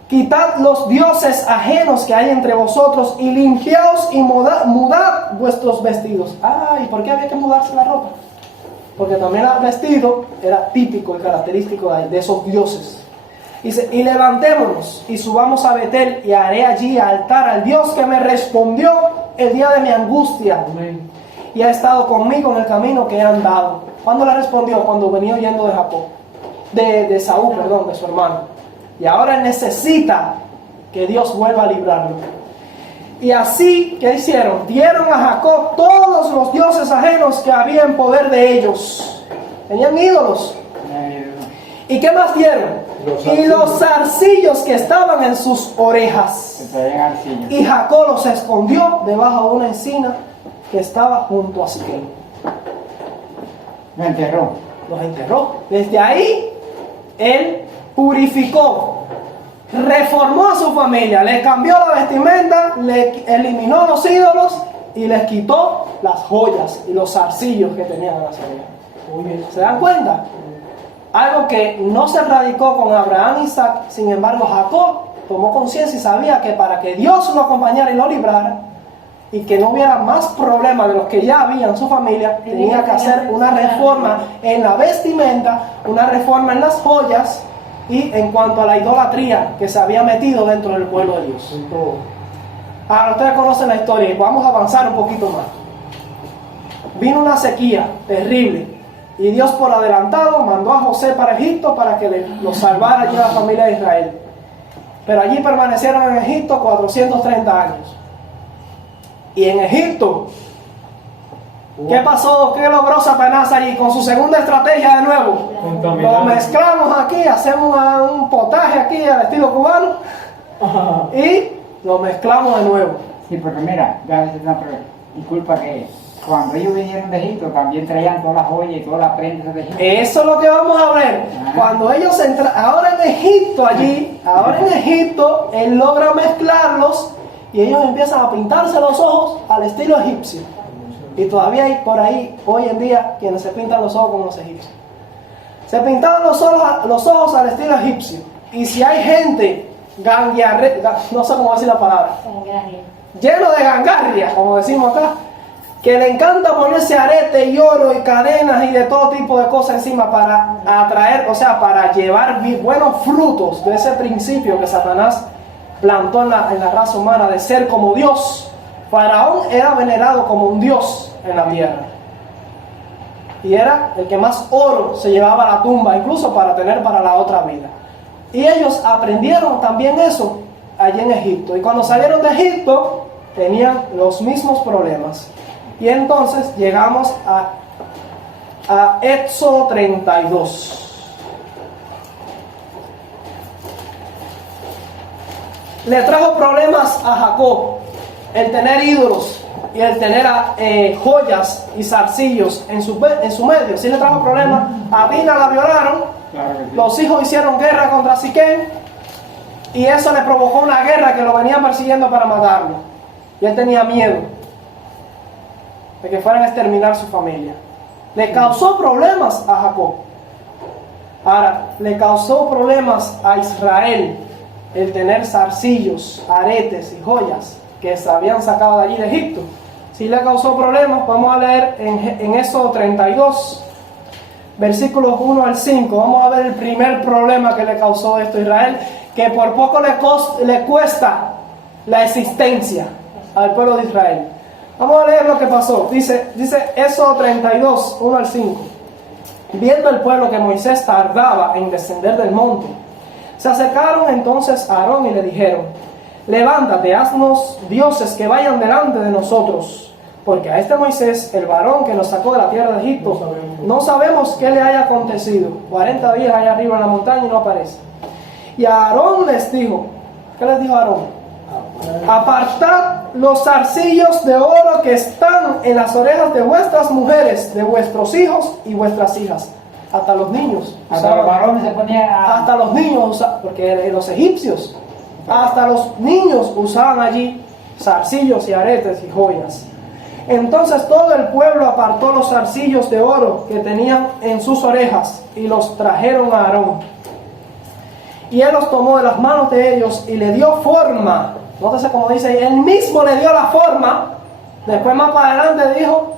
quitad los dioses ajenos que hay entre vosotros y limpiaos y mudad vuestros vestidos. ¿Y por qué había que mudarse la ropa? Porque también el vestido era típico y característico de esos dioses. Dice: y levantémonos y subamos a Betel y haré allí altar al Dios que me respondió el día de mi angustia. Amén. Y ha estado conmigo en el camino que he andado. ¿Cuándo le respondió? Cuando venía huyendo de Jacob, de Saúl, perdón, de su hermano. Y ahora él necesita que Dios vuelva a librarlo. Y así, ¿qué hicieron? Dieron a Jacob todos los dioses ajenos que había en poder de ellos. Tenían ídolos. ¿Y qué más dieron? Y los zarcillos que estaban en sus orejas. Y Jacob los escondió debajo de una encina que estaba junto a Siquem. Lo enterró. Los enterró. Desde ahí, él purificó, reformó a su familia, le cambió la vestimenta, le eliminó los ídolos y les quitó las joyas y los zarcillos que tenían en las orejas. ¿Se dan cuenta? Algo que no se radicó con Abraham y Isaac. Sin embargo, Jacob tomó conciencia y sabía que para que Dios lo acompañara y lo librara, y que no hubiera más problemas de los que ya había en su familia, tenía que hacer una reforma en la vestimenta, una reforma en las joyas y en cuanto a la idolatría que se había metido dentro del pueblo de Dios. Ahora ustedes conocen la historia y vamos a avanzar un poquito más. Vino una sequía terrible y Dios por adelantado mandó a José para Egipto para que lo salvara allí a la familia de Israel. Pero allí permanecieron en Egipto 430 años. Y en Egipto, ¿qué pasó? ¿Qué logró Satanás allí con su segunda estrategia de nuevo? Lo mezclamos aquí, hacemos un potaje aquí al estilo cubano y lo mezclamos de nuevo. Sí, porque mira, ya no, pero disculpa que cuando ellos vinieron de Egipto también traían todas las joyas y todas las prendas de Egipto. Eso es lo que vamos a ver. Cuando ellos entran, ahora en Egipto allí, ahora en Egipto, él logra mezclarlos y ellos empiezan a pintarse los ojos al estilo egipcio. Y todavía hay por ahí, hoy en día, quienes se pintan los ojos como los egipcios. Se pintaban los ojos al estilo egipcio. Y si hay gente no sé cómo decir la palabra, lleno de gangarria, como decimos acá, que le encanta ponerse arete y oro y cadenas y de todo tipo de cosas encima para atraer, o sea, para llevar buenos frutos de ese principio que Satanás plantó en la raza humana de ser como Dios. Faraón era venerado como un dios en la tierra. Y era el que más oro se llevaba a la tumba, incluso para tener para la otra vida. Y ellos aprendieron también eso allí en Egipto. Y cuando salieron de Egipto, tenían los mismos problemas. Y entonces llegamos a Éxodo 32. Le trajo problemas a Jacob el tener ídolos y el tener joyas y zarcillos en su medio. Sí le trajo problemas. A Dina la violaron. Claro que sí. Los hijos hicieron guerra contra Siquem y eso le provocó una guerra que lo venían persiguiendo para matarlo. Y él tenía miedo de que fueran a exterminar su familia. Le causó problemas a Jacob. Ahora, le causó problemas a Israel el tener zarcillos, aretes y joyas que se habían sacado de allí de Egipto. Si le causó problemas, vamos a leer en Éxodo 32, versículos 1 al 5. Vamos a ver el primer problema que le causó esto a Israel, que por poco le cuesta la existencia al pueblo de Israel. Vamos a leer lo que pasó. Dice Éxodo 32, 1 al 5. Viendo el pueblo que Moisés tardaba en descender del monte, se acercaron entonces a Aarón y le dijeron: levántate, haznos dioses que vayan delante de nosotros, porque a este Moisés, el varón que nos sacó de la tierra de Egipto, no sabemos qué le haya acontecido. 40 días allá arriba en la montaña y no aparece. Y Aarón les dijo, ¿qué les dijo Aarón? Apartad los zarcillos de oro que están en las orejas de vuestras mujeres, de vuestros hijos y vuestras hijas. Hasta los niños. Hasta los varones se ponían hasta los niños, porque los egipcios, hasta los niños usaban allí zarcillos y aretes y joyas. Entonces todo el pueblo apartó los zarcillos de oro que tenían en sus orejas y los trajeron a Aarón. Y él los tomó de las manos de ellos y le dio forma. Nótese como dice, él mismo le dio la forma. Después más para adelante dijo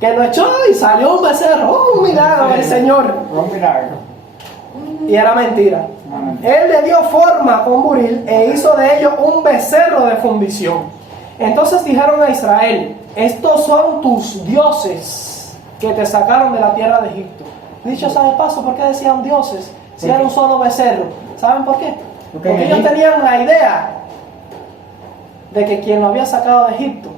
que lo echó y salió un becerro. ¡Oh, un milagro del Señor! un milagro. Y era mentira. Él le dio forma con buril e hizo de ellos un becerro de fundición. Entonces dijeron a Israel: estos son tus dioses que te sacaron de la tierra de Egipto. Dicho sea de paso, ¿por qué decían dioses si era un solo becerro? ¿Saben por qué? Porque ellos tenían la idea de que quien lo había sacado de Egipto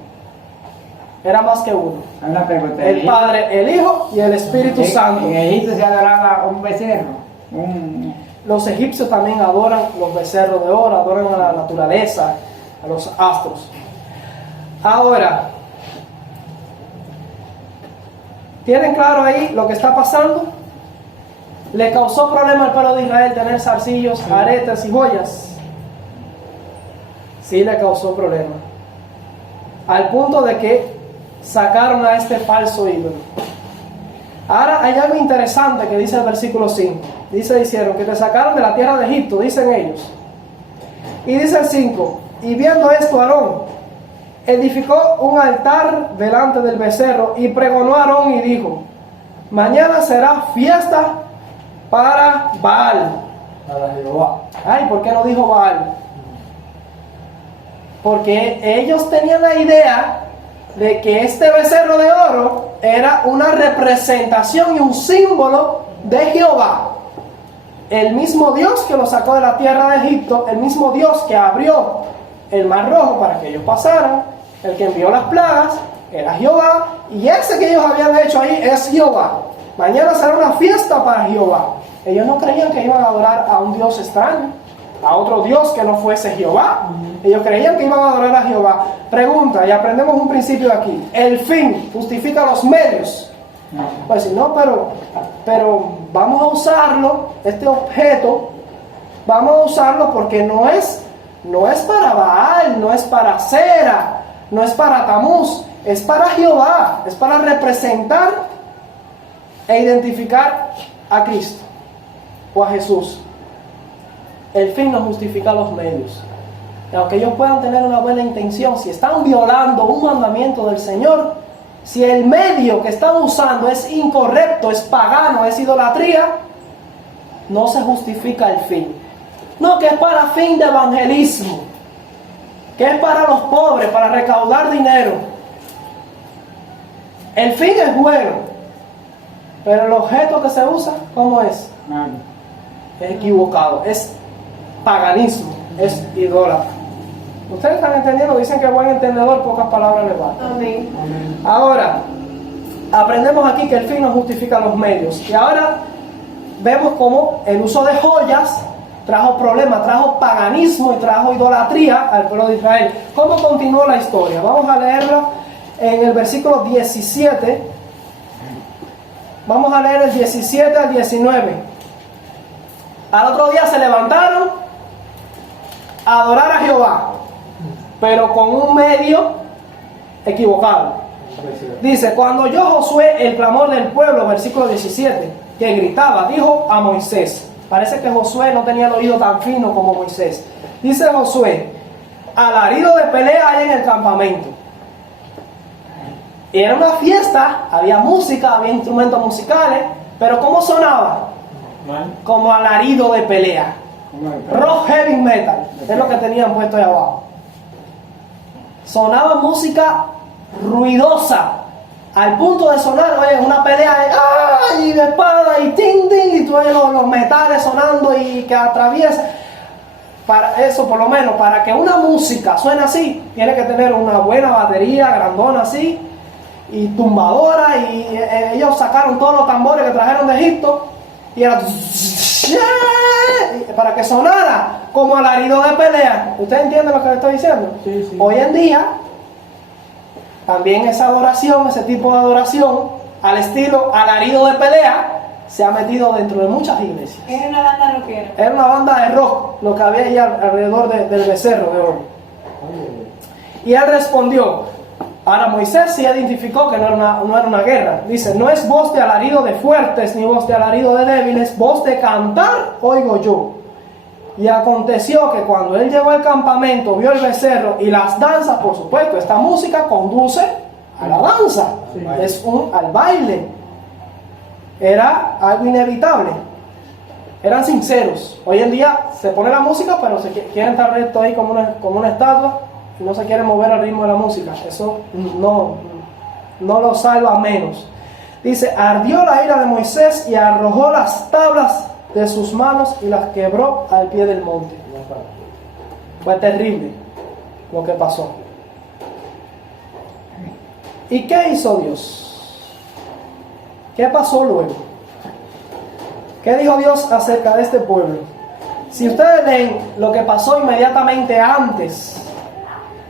era más que uno. Una pregunta. El Padre, el Hijo y el Espíritu Santo. En Egipto se adoraba un becerro. Los egipcios también adoran los becerros de oro, adoran a la naturaleza, a los astros. Ahora, ¿tienen claro ahí lo que está pasando? ¿Le causó problema al pueblo de Israel tener zarcillos, aretes y joyas? Sí, le causó problema. Al punto de que sacaron a este falso ídolo. Ahora hay algo interesante que dice el versículo 5. Hicieron que te sacaron de la tierra de Egipto, dicen ellos. Y dice el 5, y viendo esto Aarón edificó un altar delante del becerro y pregonó a Aarón y dijo: mañana será fiesta para Baal. Para Jehová. Ay, ¿por qué no dijo Baal? Porque ellos tenían la idea de que este becerro de oro era una representación y un símbolo de Jehová. El mismo Dios que los sacó de la tierra de Egipto, el mismo Dios que abrió el mar rojo para que ellos pasaran, el que envió las plagas, era Jehová, y ese que ellos habían hecho ahí es Jehová. Mañana será una fiesta para Jehová. Ellos no creían que iban a adorar a un Dios extraño, a otro Dios que no fuese Jehová. Ellos creían que iban a adorar a Jehová. Pregunta, y aprendemos un principio de aquí: el fin justifica los medios. Pues si no, pero vamos a usarlo, este objeto, vamos a usarlo porque no es para Baal, no es para Cera, no es para Tamuz, es para Jehová, es para representar e identificar a Cristo o a Jesús. El fin no justifica los medios. Y aunque ellos puedan tener una buena intención, si están violando un mandamiento del Señor, si el medio que están usando es incorrecto, es pagano, es idolatría, no se justifica el fin. No, que es para fin de evangelismo, que es para los pobres, para recaudar dinero. El fin es bueno, pero el objeto que se usa, ¿cómo es? Es equivocado, es paganismo, es idólatra. ¿Ustedes están entendiendo? Dicen que buen entendedor, pocas palabras le bastan. Amén. Ahora, aprendemos aquí que el fin no justifica los medios. Y ahora vemos cómo el uso de joyas trajo problemas, trajo paganismo y trajo idolatría al pueblo de Israel. ¿Cómo continuó la historia? Vamos a leerlo en el versículo 17. Vamos a leer el 17 al 19. Al otro día se levantaron a adorar a Jehová, pero con un medio equivocado. Dice: cuando oyó Josué el clamor del pueblo, versículo 17, que gritaba, dijo a Moisés. Parece que Josué no tenía el oído tan fino como Moisés. Dice Josué: alarido de pelea hay en el campamento. Y era una fiesta, había música, había instrumentos musicales, pero ¿cómo sonaba? Como alarido de pelea. Rock heavy metal, es lo que tenían puesto ahí abajo. Sonaba música ruidosa, al punto de sonar, oye, una pelea de espada y ting ting, y tú oyes los metales sonando y que atraviesa. Para eso, por lo menos, para que una música suene así, tiene que tener una buena batería grandona así y tumbadora, y ellos sacaron todos los tambores que trajeron de Egipto y era para que sonara como alarido de pelea. ¿Ustedes entienden lo que les estoy diciendo? Sí, sí. Hoy en día también esa adoración, ese tipo de adoración al estilo alarido de pelea, se ha metido dentro de muchas iglesias. Era una banda rockera. Era una banda de rock lo que había ahí alrededor del becerro de oro. Y él respondió. Ahora Moisés sí identificó que no era una guerra. Dice: no es voz de alarido de fuertes, ni voz de alarido de débiles, voz de cantar oigo yo. Y aconteció que cuando él llegó al campamento, vio el becerro y las danzas, por supuesto, esta música conduce a la danza, sí. Al baile. Era algo inevitable. Eran sinceros. Hoy en día se pone la música, pero se quieren estar recto ahí como una estatua y no se quieren mover al ritmo de la música. Eso no lo salva menos. Dice: ardió la ira de Moisés y arrojó las tablas de sus manos y las quebró al pie del monte. Fue terrible lo que pasó. ¿Y qué hizo Dios? ¿Qué pasó luego? ¿Qué dijo Dios acerca de este pueblo? Si ustedes leen lo que pasó inmediatamente antes,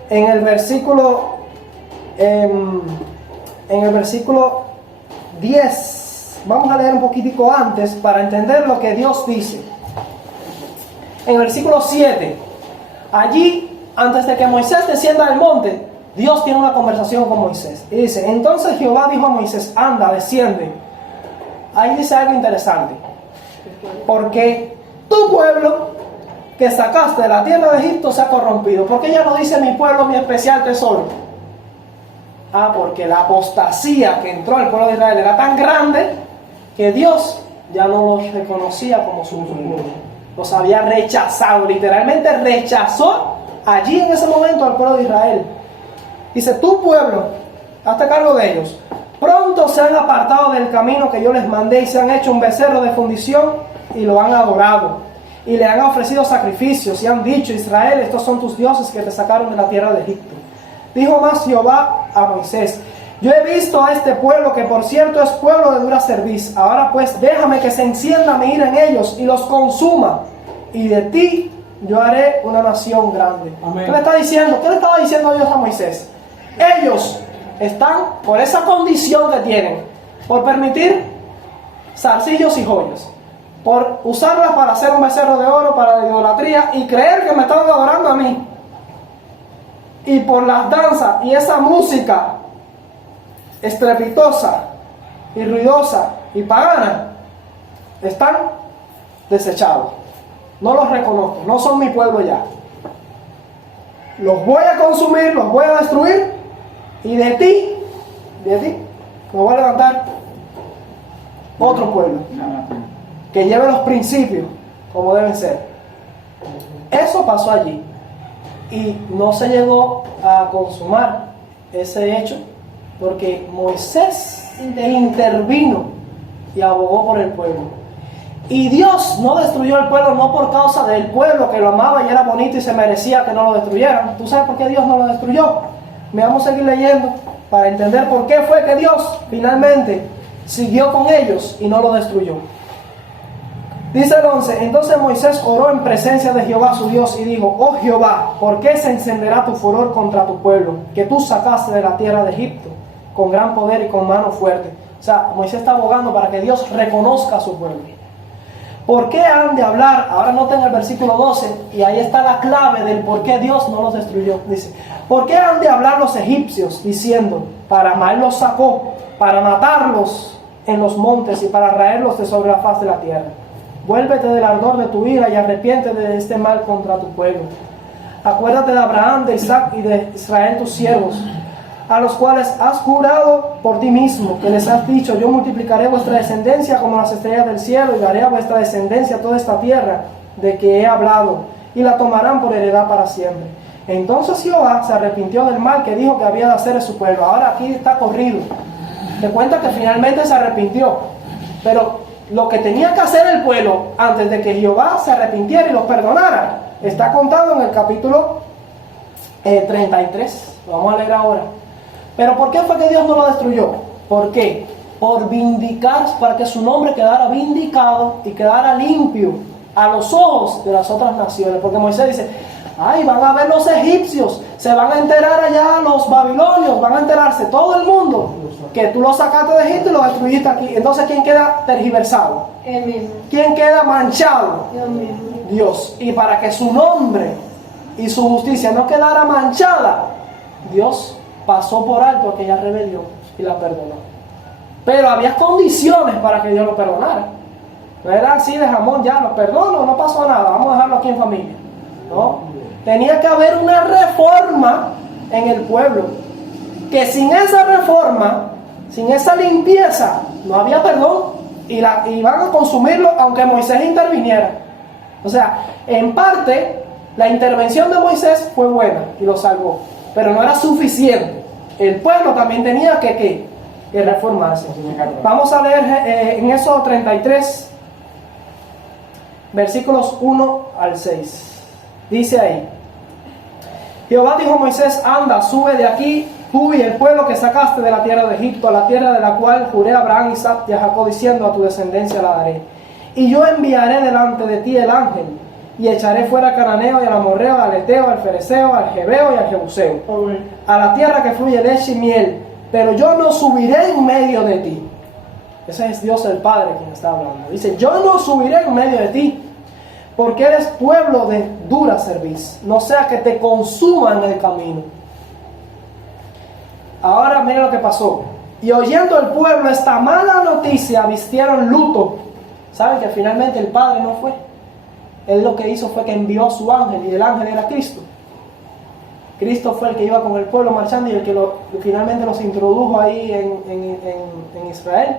en el versículo 10, vamos a leer un poquitico antes para entender lo que Dios dice. En el versículo 7, allí, antes de que Moisés descienda del monte, Dios tiene una conversación con Moisés. Y dice: entonces Jehová dijo a Moisés: anda, desciende. Ahí dice algo interesante. Porque tu pueblo que sacaste de la tierra de Egipto se ha corrompido. ¿Por qué ya no dice mi pueblo, mi especial tesoro? Porque la apostasía que entró al pueblo de Israel era tan grande que Dios ya no los reconocía como su pueblo. Los había rechazado, literalmente rechazó allí en ese momento al pueblo de Israel. Dice: tu pueblo, hazte cargo de ellos. Pronto se han apartado del camino que yo les mandé y se han hecho un becerro de fundición y lo han adorado, y le han ofrecido sacrificios, y han dicho: Israel, estos son tus dioses que te sacaron de la tierra de Egipto. Dijo más Jehová a Moisés: yo he visto a este pueblo, que por cierto es pueblo de dura cerviz. Ahora pues déjame que se encienda mi ira en ellos y los consuma, y de ti yo haré una nación grande. Amén. ¿Qué le está diciendo? ¿Qué le estaba diciendo Dios a Moisés? Ellos están, por esa condición que tienen, por permitir zarcillos y joyas, por usarlas para hacer un becerro de oro para la idolatría y creer que me están adorando a mí, y por las danzas y esa música estrepitosa y ruidosa y pagana, están desechados. No los reconozco, no son mi pueblo ya. Los voy a consumir, los voy a destruir, y de ti me voy a levantar otro pueblo que lleve los principios como deben ser. Eso pasó allí, y no se llegó a consumar ese hecho porque Moisés intervino y abogó por el pueblo. Y Dios no destruyó el pueblo, no por causa del pueblo que lo amaba y era bonito y se merecía que no lo destruyeran. ¿Tú sabes por qué Dios no lo destruyó? Me vamos a seguir leyendo para entender por qué fue que Dios finalmente siguió con ellos y no lo destruyó. Dice el 11: entonces Moisés oró en presencia de Jehová su Dios y dijo: oh Jehová, ¿por qué se encenderá tu furor contra tu pueblo, que tú sacaste de la tierra de Egipto con gran poder y con mano fuerte? O sea, Moisés está abogando para que Dios reconozca a su pueblo. ¿Por qué han de hablar? Ahora noten el versículo 12, y ahí está la clave del por qué Dios no los destruyó. Dice: ¿por qué han de hablar los egipcios diciendo: para mal los sacó, para matarlos en los montes y para raerlos de sobre la faz de la tierra? Vuélvete del ardor de tu ira y arrepiéntete de este mal contra tu pueblo. Acuérdate de Abraham, de Isaac y de Israel tus siervos, a los cuales has jurado por ti mismo, que les has dicho: yo multiplicaré vuestra descendencia como las estrellas del cielo, y daré a vuestra descendencia toda esta tierra de que he hablado, y la tomarán por heredad para siempre. Entonces Jehová se arrepintió del mal que dijo que había de hacer a su pueblo. Ahora aquí está corrido. Te cuenta que finalmente se arrepintió, pero lo que tenía que hacer el pueblo antes de que Jehová se arrepintiera y los perdonara está contado en el capítulo 33. Lo vamos a leer ahora. Pero ¿por qué fue que Dios no lo destruyó? ¿Por qué? Por vindicar, para que su nombre quedara vindicado y quedara limpio a los ojos de las otras naciones. Porque Moisés dice: ay, van a ver los egipcios, se van a enterar allá los babilonios, van a enterarse todo el mundo que tú los sacaste de Egipto y los destruyiste aquí. Entonces, ¿quién queda tergiversado? Él mismo. ¿Quién queda manchado? Dios mismo. Dios. Y para que su nombre y su justicia no quedara manchada, Dios pasó por alto aquella rebelión y la perdonó. Pero había condiciones para que Dios lo perdonara. No era así de jamón: ya lo perdono, no pasó nada, vamos a dejarlo aquí en familia. No, tenía que haber una reforma en el pueblo, que sin esa reforma, sin esa limpieza, no había perdón, y van a consumirlo aunque Moisés interviniera. O sea, en parte la intervención de Moisés fue buena y lo salvó, pero no era suficiente. El pueblo también tenía que reformarse. Vamos a leer en Éxodo 33, versículos 1 al 6. Dice ahí: Jehová dijo a Moisés: anda, sube de aquí, tú y el pueblo que sacaste de la tierra de Egipto, a la tierra de la cual juré a Abraham, Isaac y a Jacob, diciendo: a tu descendencia la daré. Y yo enviaré delante de ti el ángel, y echaré fuera al cananeo y al amorreo, al eteo, al fereceo, al jebeo y al jebuseo, a la tierra que fluye leche y miel, pero yo no subiré en medio de ti. Ese es Dios el Padre quien está hablando. Dice: yo no subiré en medio de ti, porque eres pueblo de dura cerviz, no sea que te consuman en el camino. Ahora miren lo que pasó. Y oyendo el pueblo esta mala noticia, vistieron luto. ¿Saben que finalmente el Padre no fue? Él lo que hizo fue que envió a su ángel, y el ángel era Cristo. Cristo fue el que iba con el pueblo marchando y el que finalmente los introdujo ahí en Israel.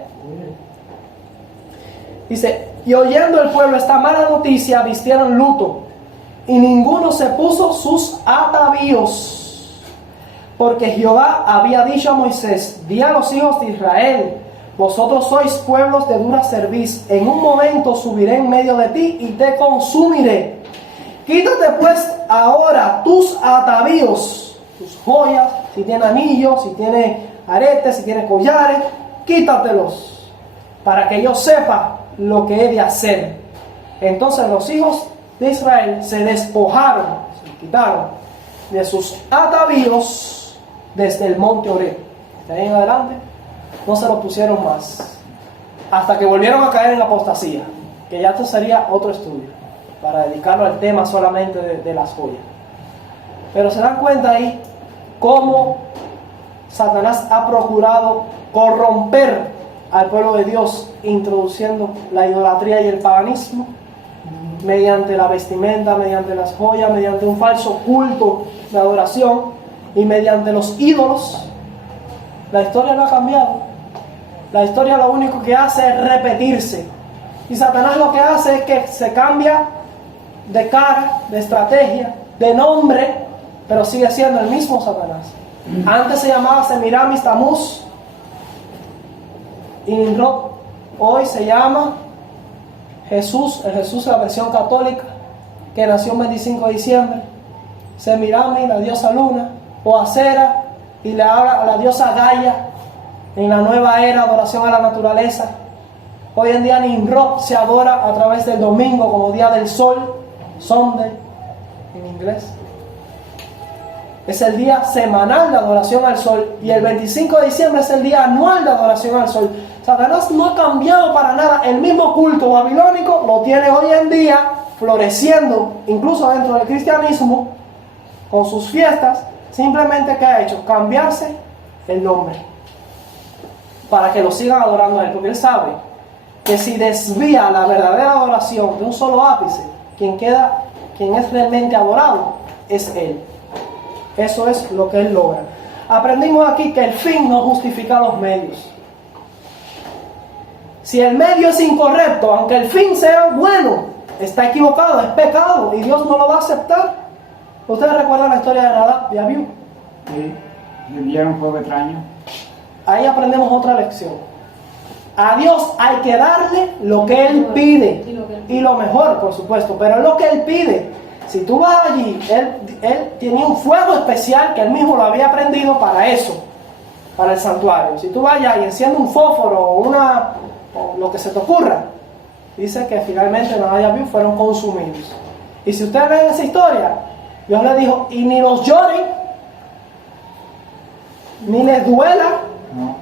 Dice: y oyendo el pueblo esta mala noticia, vistieron luto, y ninguno se puso sus atavíos, porque Jehová había dicho a Moisés: di a los hijos de Israel: vosotros sois pueblos de dura cerviz. En un momento subiré en medio de ti y te consumiré. Quítate pues ahora tus atavíos, tus joyas, si tiene anillos, si tiene aretes, si tiene collares, quítatelos, para que yo sepa lo que he de hacer. Entonces los hijos de Israel se despojaron, se quitaron de sus atavíos desde el monte Horeb. De ahí en adelante no se lo pusieron más, hasta que volvieron a caer en la apostasía, que ya esto sería otro estudio, para dedicarlo al tema solamente de las joyas. Pero se dan cuenta ahí cómo Satanás ha procurado corromper al pueblo de Dios, introduciendo la idolatría y el paganismo mediante la vestimenta, mediante las joyas, mediante un falso culto de adoración y mediante los ídolos. La historia no ha cambiado. La historia lo único que hace es repetirse. Y Satanás lo que hace es que se cambia de cara, de estrategia, de nombre, pero sigue siendo el mismo Satanás. Antes se llamaba Semiramis Tamuz y Nimrod. Hoy se llama Jesús, el Jesús de la versión católica, que nació el 25 de diciembre. Semiramis, la diosa luna, o Acera, y le habla a la diosa Gaia en la nueva era, adoración a la naturaleza. Hoy en día Nimrod se adora a través del domingo como día del sol, Sunday en inglés. Es el día semanal de adoración al sol, y el 25 de diciembre es el día anual de adoración al sol. Satanás no ha cambiado para nada. El mismo culto babilónico lo tiene hoy en día, floreciendo incluso dentro del cristianismo, con sus fiestas. Simplemente, ¿qué ha hecho? Cambiarse el nombre para que lo sigan adorando a él, porque él sabe que si desvía la verdadera adoración de un solo ápice, quien es realmente adorado es él. Eso es lo que él logra. Aprendimos aquí que el fin no justifica los medios. Si el medio es incorrecto, aunque el fin sea bueno, está equivocado, es pecado, y Dios no lo va a aceptar. ¿Ustedes recuerdan la historia de Nadab y Abiú? Sí, le dieron fuego extraño. Ahí aprendemos otra lección. A Dios hay que darle lo que Él pide, y lo mejor, por supuesto, pero es lo que Él pide. Si tú vas allí, él tenía un fuego especial que Él mismo lo había prendido para eso, para el santuario. Si tú vas allá y enciendes un fósforo o lo que se te ocurra, dice que finalmente Nadab y Abiú fueron consumidos. Y si ustedes ven esa historia, Dios le dijo, y ni los lloren, ni les duela. No.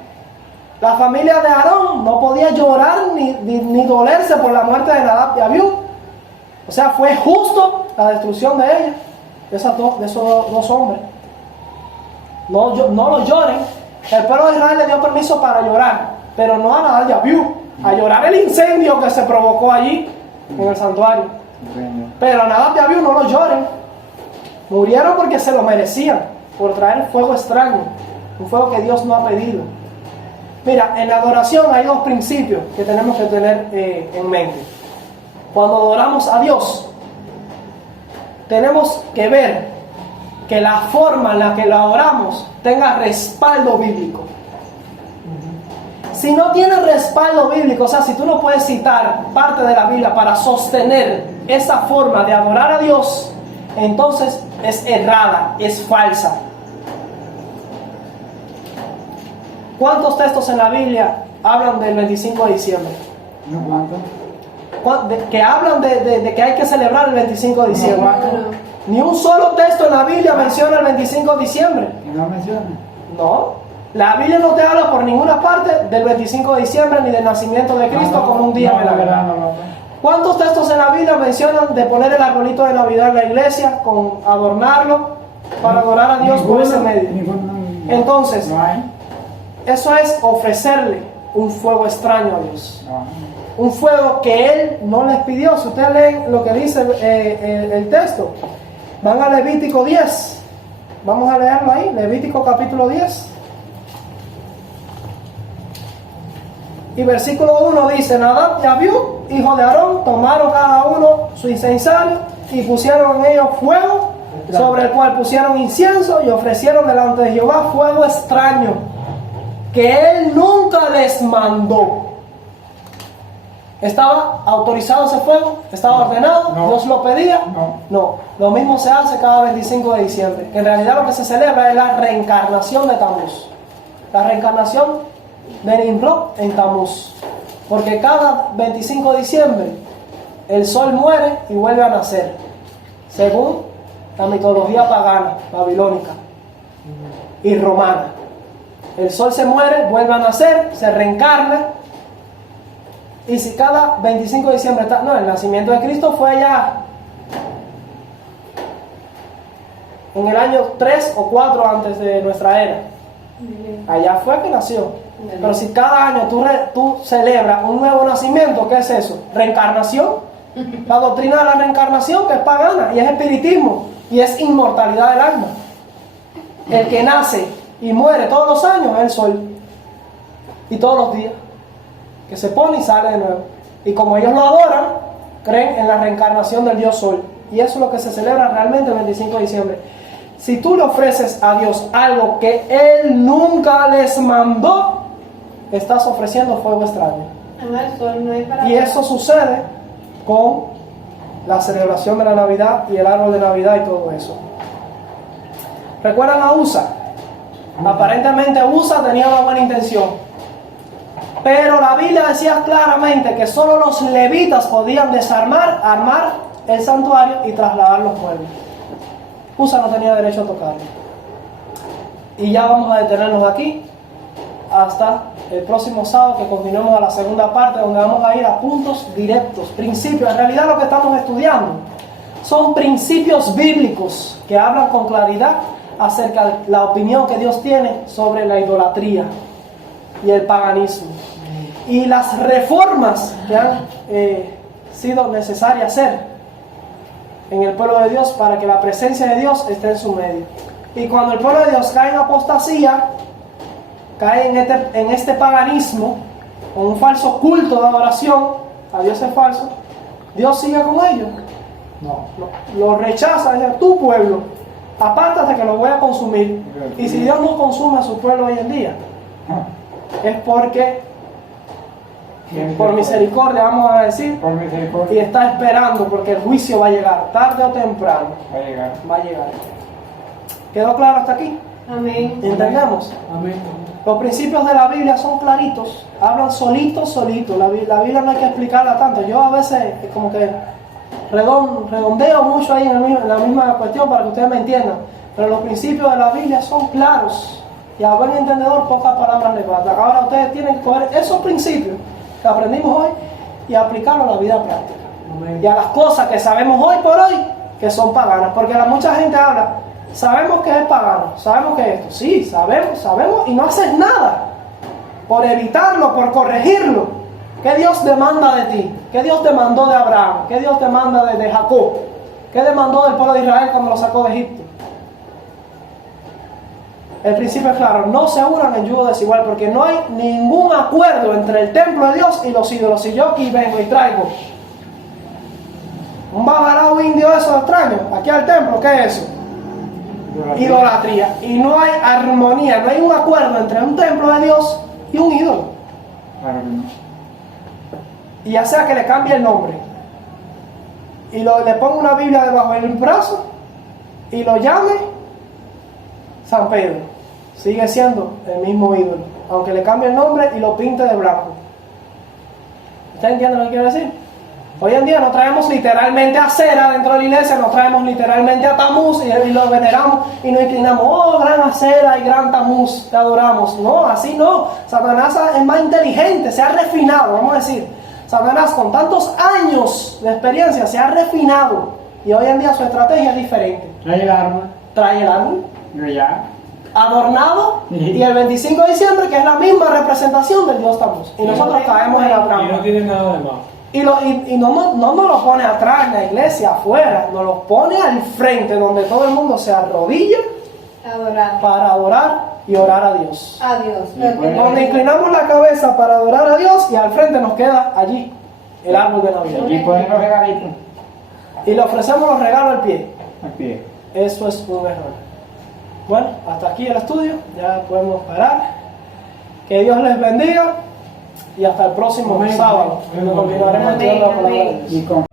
La familia de Aarón no podía llorar ni dolerse por la muerte de Nadab y Abiú. O sea, fue justo la destrucción de ellos, de esos dos hombres. No lo lloren. El pueblo de Israel le dio permiso para llorar, pero no a Nadab y Abiú, a llorar el incendio que se provocó allí en el santuario. Pero a Nadab y Abiú no lo lloren. Murieron porque se lo merecían, por traer fuego extraño, un fuego que Dios no ha pedido. Mira, en la adoración hay dos principios que tenemos que tener en mente. Cuando adoramos a Dios, tenemos que ver que la forma en la que lo adoramos tenga respaldo bíblico. Si no tiene respaldo bíblico, o sea, si tú no puedes citar parte de la Biblia para sostener esa forma de adorar a Dios, entonces es errada, es falsa. ¿Cuántos textos en la Biblia hablan del 25 de diciembre? ¿No cuánto? Que hablan de que hay que celebrar el 25 de diciembre. ¿No cuánto? Ni un solo texto en la Biblia menciona el 25 de diciembre. ¿Y no menciona? No. La Biblia no te habla por ninguna parte del 25 de diciembre ni del nacimiento de Cristo como un día de Navidad. ¿Cuántos textos en la Biblia mencionan de poner el arbolito de Navidad en la iglesia, con adornarlo para adorar a Dios por ese medio? Entonces, no hay. Eso es ofrecerle un fuego extraño a Dios. Un fuego que Él no les pidió. Si ustedes leen lo que dice el texto, van a Levítico 10. Vamos a leerlo ahí, Levítico capítulo 10. Y versículo 1 dice, Nadab y Abiú, hijo de Aarón, tomaron cada uno su incensario y pusieron en ellos fuego, sobre el cual pusieron incienso y ofrecieron delante de Jehová fuego extraño, que él nunca nunca les mandó. ¿Estaba autorizado ese fuego? ¿Estaba ordenado? No. ¿Dios lo pedía? No. Lo mismo se hace cada 25 de diciembre. En realidad lo que se celebra es la reencarnación de Tamuz. La reencarnación de Nimrod en Tamuz. Porque cada 25 de diciembre el sol muere y vuelve a nacer. Según la mitología pagana, babilónica y romana. El sol se muere, vuelve a nacer, se reencarna. Y si cada 25 de diciembre está... No, el nacimiento de Cristo fue allá en el año 3 o 4 antes de nuestra era. Allá fue que nació. Pero si cada año tú celebras un nuevo nacimiento, ¿qué es eso? Reencarnación. La doctrina de la reencarnación, que es pagana y es espiritismo y es inmortalidad del alma. El que nace y muere todos los años es el sol. Y todos los días. Que se pone y sale de nuevo. Y como ellos lo adoran, creen en la reencarnación del Dios Sol. Y eso es lo que se celebra realmente el 25 de diciembre. Si tú le ofreces a Dios algo que Él nunca les mandó, estás ofreciendo fuego extraño. El sol no es para... Y eso sucede con la celebración de la Navidad y el árbol de Navidad y todo eso. ¿Recuerdan a Usa? Aparentemente Usa tenía una buena intención. Pero la Biblia decía claramente que solo los levitas podían desarmar, armar el santuario y trasladar los muebles. Usa no tenía derecho a tocarlo. Y ya vamos a detenernos aquí hasta el próximo sábado, que continuemos a la segunda parte, donde vamos a ir a puntos directos, principios. En realidad lo que estamos estudiando son principios bíblicos que hablan con claridad acerca de la opinión que Dios tiene sobre la idolatría y el paganismo y las reformas que han sido necesarias hacer en el pueblo de Dios para que la presencia de Dios esté en su medio. Y cuando el pueblo de Dios cae en apostasía, cae en este paganismo, con un falso culto de adoración a dioses falsos, Dios sigue con ellos. No, lo rechaza, dice: tu pueblo, apártate que lo voy a consumir. Y si Dios no consume a su pueblo hoy en día, es porque por misericordia, vamos a decir, Por misericordia. y está esperando, porque el juicio va a llegar tarde o temprano. Va a llegar. ¿Quedó claro hasta aquí? Amén. ¿Entendemos? Amén. Los principios de la Biblia son claritos, hablan solitos. La Biblia no hay que explicarla tanto. Yo a veces como que redondeo mucho ahí en la misma cuestión para que ustedes me entiendan. Pero los principios de la Biblia son claros y a buen entendedor pocas palabras le bastan. Ahora ustedes tienen que coger esos principios que aprendimos hoy y aplicarlo a la vida práctica. Amén. Y a las cosas que sabemos hoy por hoy que son paganas. Porque mucha gente habla: sabemos que es pagano, sabemos que es esto. Sí, sabemos y no haces nada por evitarlo, por corregirlo. ¿Qué Dios demanda de ti? ¿Qué Dios te mandó de Abraham? ¿Qué Dios te manda de Jacob? ¿Qué demandó del pueblo de Israel cuando lo sacó de Egipto? El principio es claro: no se unan en yugo desigual, porque no hay ningún acuerdo entre el templo de Dios y los ídolos. Si yo aquí vengo y traigo un bajarao indio esos extraños aquí al templo, ¿qué es eso? Idolatría. Y no hay armonía, no hay un acuerdo entre un templo de Dios y un ídolo. Claro que no. Y ya sea que le cambie el nombre y le ponga una Biblia debajo del brazo y lo llame San Pedro, sigue siendo el mismo ídolo, aunque le cambie el nombre y lo pinte de blanco. ¿Ustedes entienden lo que quiero decir? Hoy en día no traemos literalmente a Cera dentro de la iglesia, no traemos literalmente a Tamuz y lo veneramos y nos inclinamos: oh, gran Acera y gran Tamuz, te adoramos. No, así no. Satanás es más inteligente, se ha refinado, vamos a decir. Satanás, con tantos años de experiencia, se ha refinado y hoy en día su estrategia es diferente. Trae el arma. Trae el árbol Yo ya. adornado Sí. y el 25 de diciembre, que es la misma representación del Dios Tamuz. Y nosotros caemos en la Y no trampa. tiene nada de malo. Y no nos lo pone atrás en la iglesia, afuera, nos lo pone al frente, donde todo el mundo se arrodilla Adorar. para adorar y orar a Dios. A Dios. Y bueno, Donde inclinamos la cabeza para adorar a Dios y al frente nos queda allí el árbol de Navidad. y ponen los regalitos Y le ofrecemos los regalos al pie. al pie. Eso es un error. Bueno, hasta aquí el estudio, ya podemos parar. Que Dios les bendiga y hasta el próximo Amén. sábado, Amén. donde continuaremos Amén. estudiando la palabra de Amén. Dios. Y con